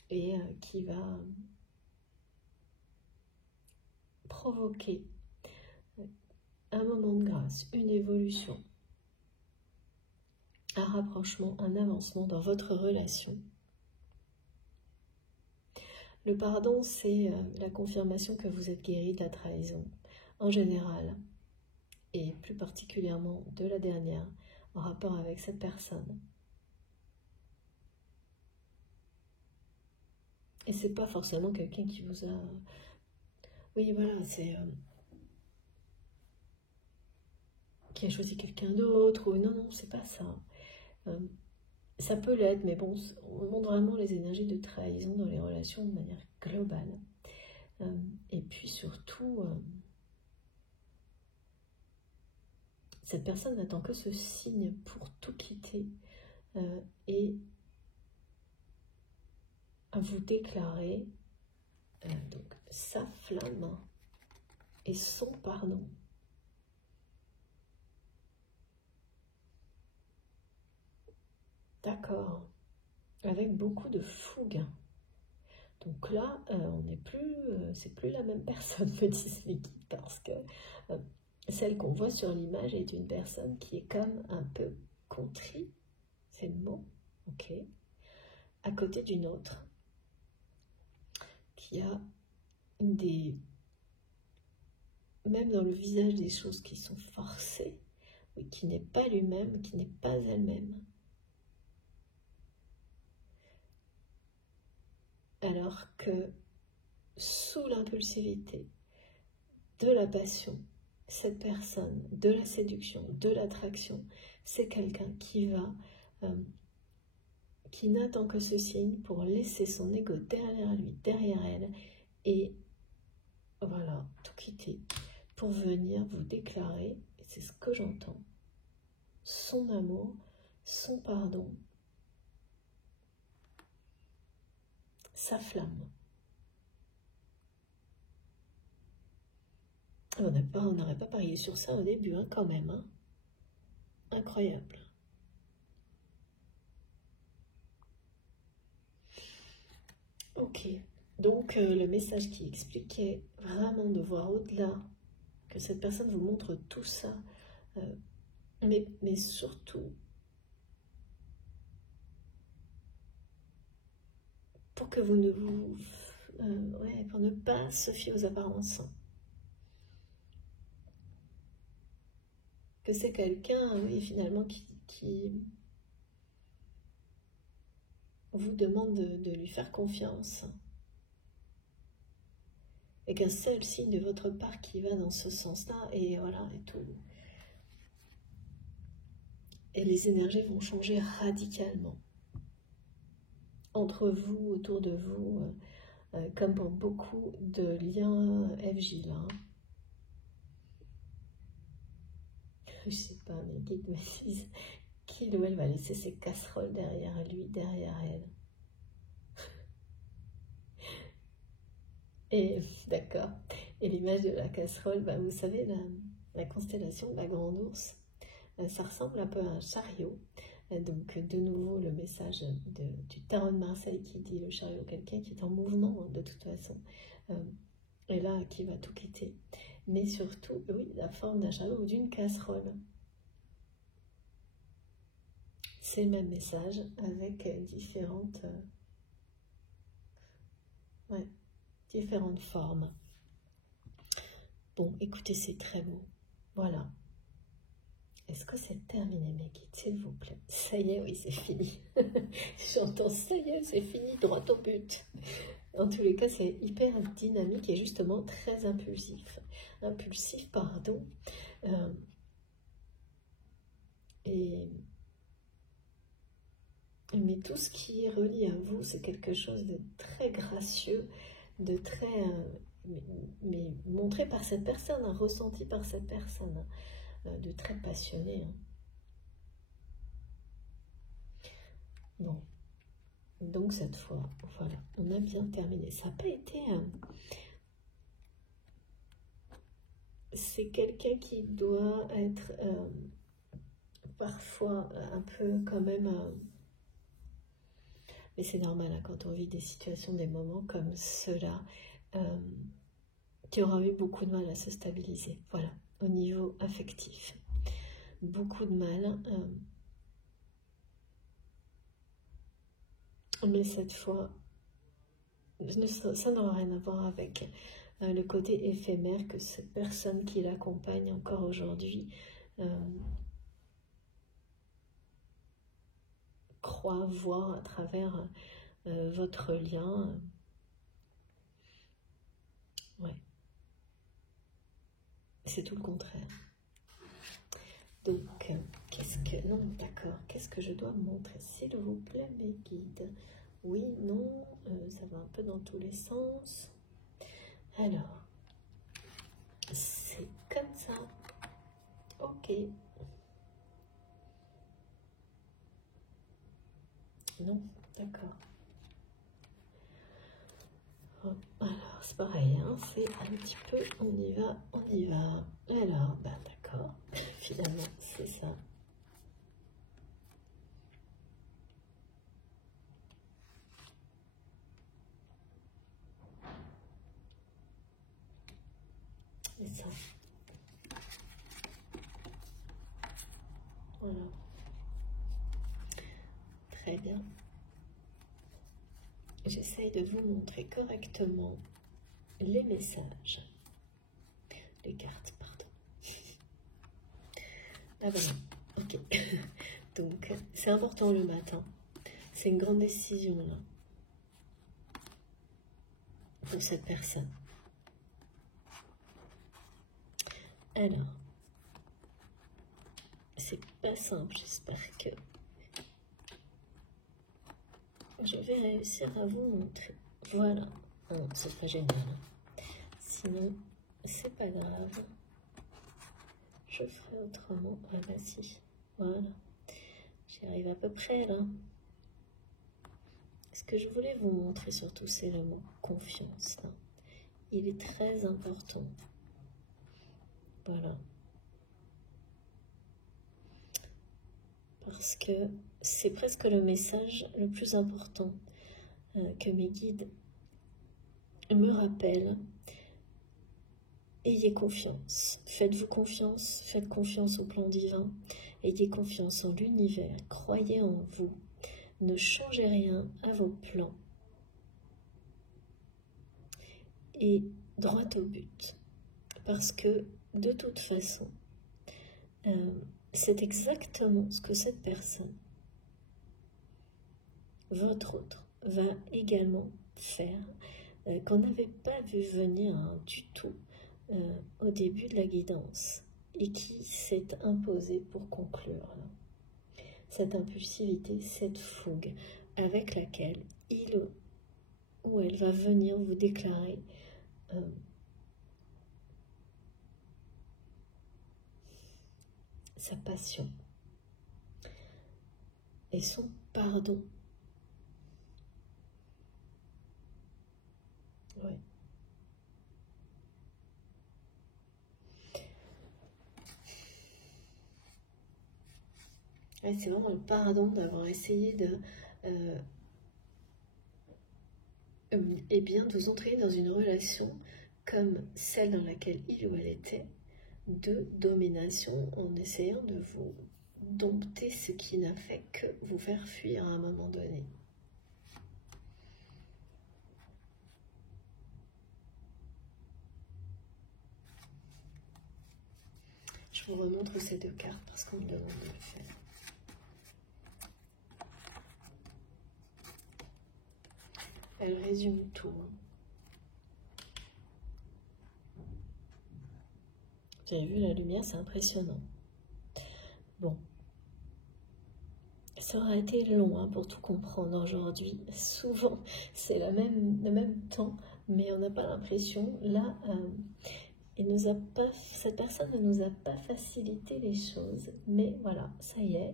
et qui va provoquer un moment de grâce, une évolution, un rapprochement, un avancement dans votre relation. Le pardon, c'est la confirmation que vous êtes guéri de la trahison, en général, et plus particulièrement de la dernière, en rapport avec cette personne. Et c'est pas forcément quelqu'un qui vous a... Oui, voilà, c'est... qui a choisi quelqu'un d'autre, ou non, non, c'est pas ça. Ça peut l'être, mais bon, on montre vraiment les énergies de trahison dans les relations de manière globale. Et puis surtout, cette personne n'attend que ce signe pour tout quitter et à vous déclarer donc, sa flamme et son pardon. D'accord. Avec beaucoup de fougue, Donc là, on n'est plus, c'est plus la même personne, me disent les guides, parce que celle qu'on voit sur l'image est une personne qui est comme un peu contrit, c'est le mot, ok, à côté d'une autre, qui a même dans le visage des choses qui sont forcées, oui, qui n'est pas lui-même, qui n'est pas elle-même. Alors que sous l'impulsivité de la passion, cette personne, de la séduction, de l'attraction, c'est quelqu'un qui qui n'attend que ce signe pour laisser son ego derrière lui, derrière elle, et voilà, tout quitter, pour venir vous déclarer, et c'est ce que j'entends, son amour, son pardon, sa flamme. On n'aurait pas parié sur ça au début, hein, quand même. Hein. Incroyable. Ok. Donc, le message qui expliquait vraiment de voir au-delà, que cette personne vous montre tout ça, mais surtout, pour que vous ne vous... pour ne pas se fier aux apparences. Que c'est quelqu'un, oui, finalement, qui vous demande de lui faire confiance. Et qu'un seul signe de votre part qui va dans ce sens-là, et voilà, et tout. Et les énergies vont changer radicalement. Entre vous, autour de vous, comme pour beaucoup de liens FJ là. Je sais pas, mes guides me disent qu'il ou elle va laisser ses casseroles derrière lui, derrière elle. Et d'accord. Et l'image de la casserole, bah, vous savez, la constellation de la Grande Ourse, ça ressemble un peu à un chariot. Donc de nouveau le message du tarot de Marseille qui dit le chariot, quelqu'un qui est en mouvement de toute façon, et là qui va tout quitter. Mais surtout, oui, la forme d'un chariot ou d'une casserole. C'est le même message avec différentes formes. Bon, écoutez, c'est très beau. Voilà. Est-ce que c'est terminé, mes guides, s'il vous plaît? Ça y est, oui, c'est fini. J'entends, ça y est, c'est fini, droit au but. En tous les cas, c'est hyper dynamique et justement très impulsif. Impulsif, pardon. Mais tout ce qui est relié à vous, c'est quelque chose de très gracieux, de très... mais montré par cette personne, ressenti par cette personne, de très passionné. Bon. Donc cette fois, voilà, on a bien terminé. Ça n'a pas été... c'est quelqu'un qui doit être parfois un peu quand même... mais c'est normal, hein, quand on vit des situations, des moments comme ceux-là, qui aura eu beaucoup de mal à se stabiliser. Voilà, au niveau affectif. Beaucoup de mal. Mais cette fois, ça n'aura rien à voir avec le côté éphémère que cette personne qui l'accompagne encore aujourd'hui croit voir à travers votre lien. Ouais. C'est tout le contraire. Donc, non, d'accord, qu'est-ce que je dois montrer, s'il vous plaît, mes guides? Oui, non, ça va un peu dans tous les sens. Alors, c'est comme ça. Ok. Non, d'accord. Alors, c'est pareil, hein, c'est un petit peu, on y va, on y va. Alors, ben d'accord, finalement, c'est ça. C'est ça. Voilà. Très bien. J'essaye de vous montrer correctement les messages. Les cartes, pardon. Ah voilà. Ok. Donc, c'est important le matin. C'est une grande décision là. Pour cette personne. Alors, c'est pas simple, j'espère que je vais réussir à vous montrer. Voilà, oh, c'est pas génial. Sinon, c'est pas grave. Je ferai autrement. Ah bah si, voilà. J'y arrive à peu près là. Ce que je voulais vous montrer surtout, c'est le mot confiance. Là. Il est très important. Voilà. Parce que c'est presque le message le plus important que mes guides me rappellent. Ayez confiance. Faites-vous confiance. Faites confiance au plan divin. Ayez confiance en l'univers. Croyez en vous. Ne changez rien à vos plans. Et droit au but. Parce que de toute façon, c'est exactement ce que cette personne, votre autre, va également faire, qu'on n'avait pas vu venir du tout au début de la guidance et qui s'est imposée pour conclure. Cette impulsivité, cette fougue avec laquelle il ou elle va venir vous déclarer sa passion et son pardon. Ouais. Ouais, c'est vraiment le pardon d'avoir essayé de eh bien, de vous entraîner dans une relation comme celle dans laquelle il ou elle était, de domination, en essayant de vous dompter, ce qui n'a fait que vous faire fuir à un moment donné. Je vous remontre ces deux cartes parce qu'on me demande de le faire. Elle résume tout. Vous avez vu la lumière, c'est impressionnant. Bon. Ça aurait été long pour tout comprendre aujourd'hui. Souvent, c'est le même temps, mais on n'a pas l'impression. Là, cette personne ne nous a pas facilité les choses. Mais voilà, ça y est,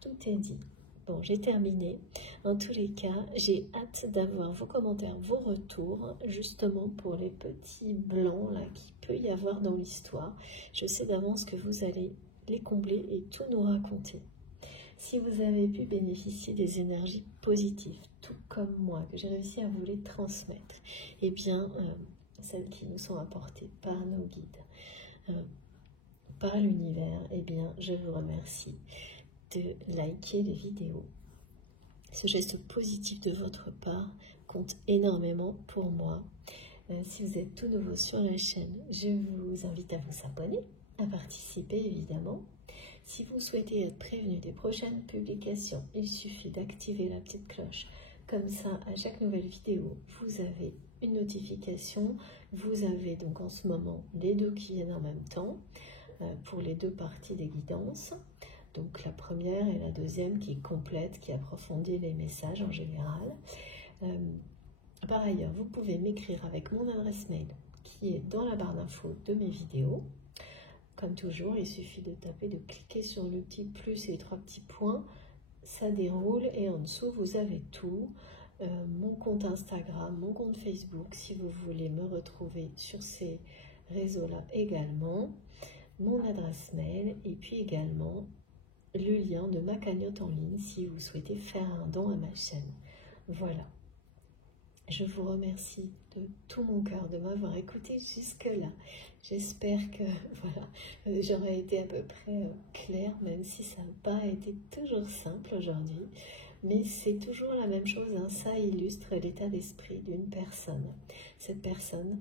tout est dit. Bon, j'ai terminé. En tous les cas, j'ai hâte d'avoir vos commentaires, vos retours, justement pour les petits blancs là qu'il peut y avoir dans l'histoire. Je sais d'avance que vous allez les combler et tout nous raconter. Si vous avez pu bénéficier des énergies positives, tout comme moi, que j'ai réussi à vous les transmettre, eh bien, celles qui nous sont apportées par nos guides, par l'univers, eh bien, je vous remercie de liker les vidéos. Ce geste positif de votre part compte énormément pour moi. Si vous êtes tout nouveau sur la chaîne, je vous invite à vous abonner, à participer évidemment. Si vous souhaitez être prévenu des prochaines publications, il suffit d'activer la petite cloche. Comme ça, à chaque nouvelle vidéo, vous avez une notification. Vous avez donc en ce moment les deux qui viennent en même temps pour les deux parties des guidances. Donc la première et la deuxième qui complètent, qui approfondit les messages en général. Par ailleurs, vous pouvez m'écrire avec mon adresse mail qui est dans la barre d'infos de mes vidéos. Comme toujours, il suffit de taper, de cliquer sur le petit plus et les trois petits points. Ça déroule et en dessous, vous avez tout. Mon compte Instagram, mon compte Facebook, si vous voulez me retrouver sur ces réseaux-là également. Mon adresse mail et puis également le lien de ma cagnotte en ligne si vous souhaitez faire un don à ma chaîne. Voilà. Je vous remercie de tout mon cœur de m'avoir écouté jusque-là. J'espère que voilà, j'aurai été à peu près claire, même si ça n'a pas été toujours simple aujourd'hui. Mais c'est toujours la même chose, hein. Ça illustre l'état d'esprit d'une personne. Cette personne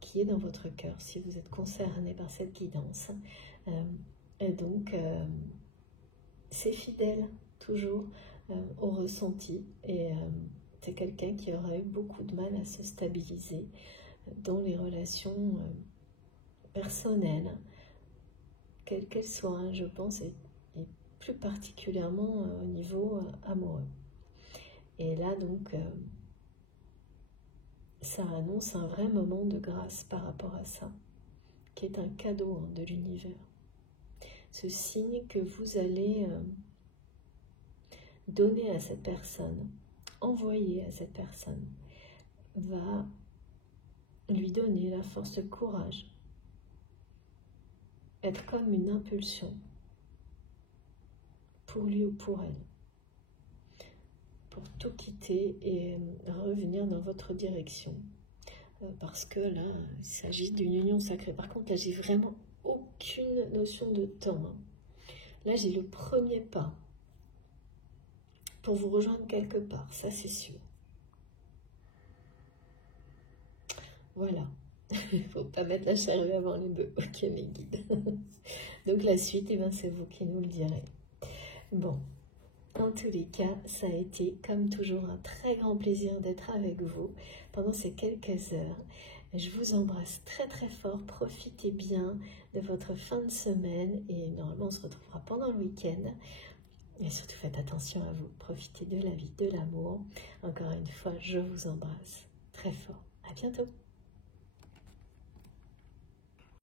qui est dans votre cœur, si vous êtes concerné par cette guidance. Et donc, c'est fidèle toujours au ressenti et c'est quelqu'un qui aura eu beaucoup de mal à se stabiliser dans les relations personnelles, quelles qu'elles soient, hein, je pense, et plus particulièrement au niveau amoureux. Et là, donc, ça annonce un vrai moment de grâce par rapport à ça, qui est un cadeau, hein, de l'univers. Ce signe que vous allez donner à cette personne, envoyer à cette personne, va lui donner la force, le courage, être comme une impulsion pour lui ou pour elle, pour tout quitter et revenir dans votre direction. Parce que là, il s'agit d'une union sacrée. Par contre, là, j'ai vraiment aucune notion de temps, hein. Là, j'ai le premier pas pour vous rejoindre quelque part, ça c'est sûr. Voilà, il ne faut pas mettre la charrue avant les bœufs, ok mes guides. Donc la suite, eh ben, c'est vous qui nous le direz. Bon, en tous les cas, ça a été comme toujours un très grand plaisir d'être avec vous pendant ces quelques heures. Je vous embrasse très très fort, profitez bien de votre fin de semaine et normalement on se retrouvera pendant le week-end. Et surtout faites attention à vous, profitez de la vie, de l'amour. Encore une fois, je vous embrasse très fort. À bientôt.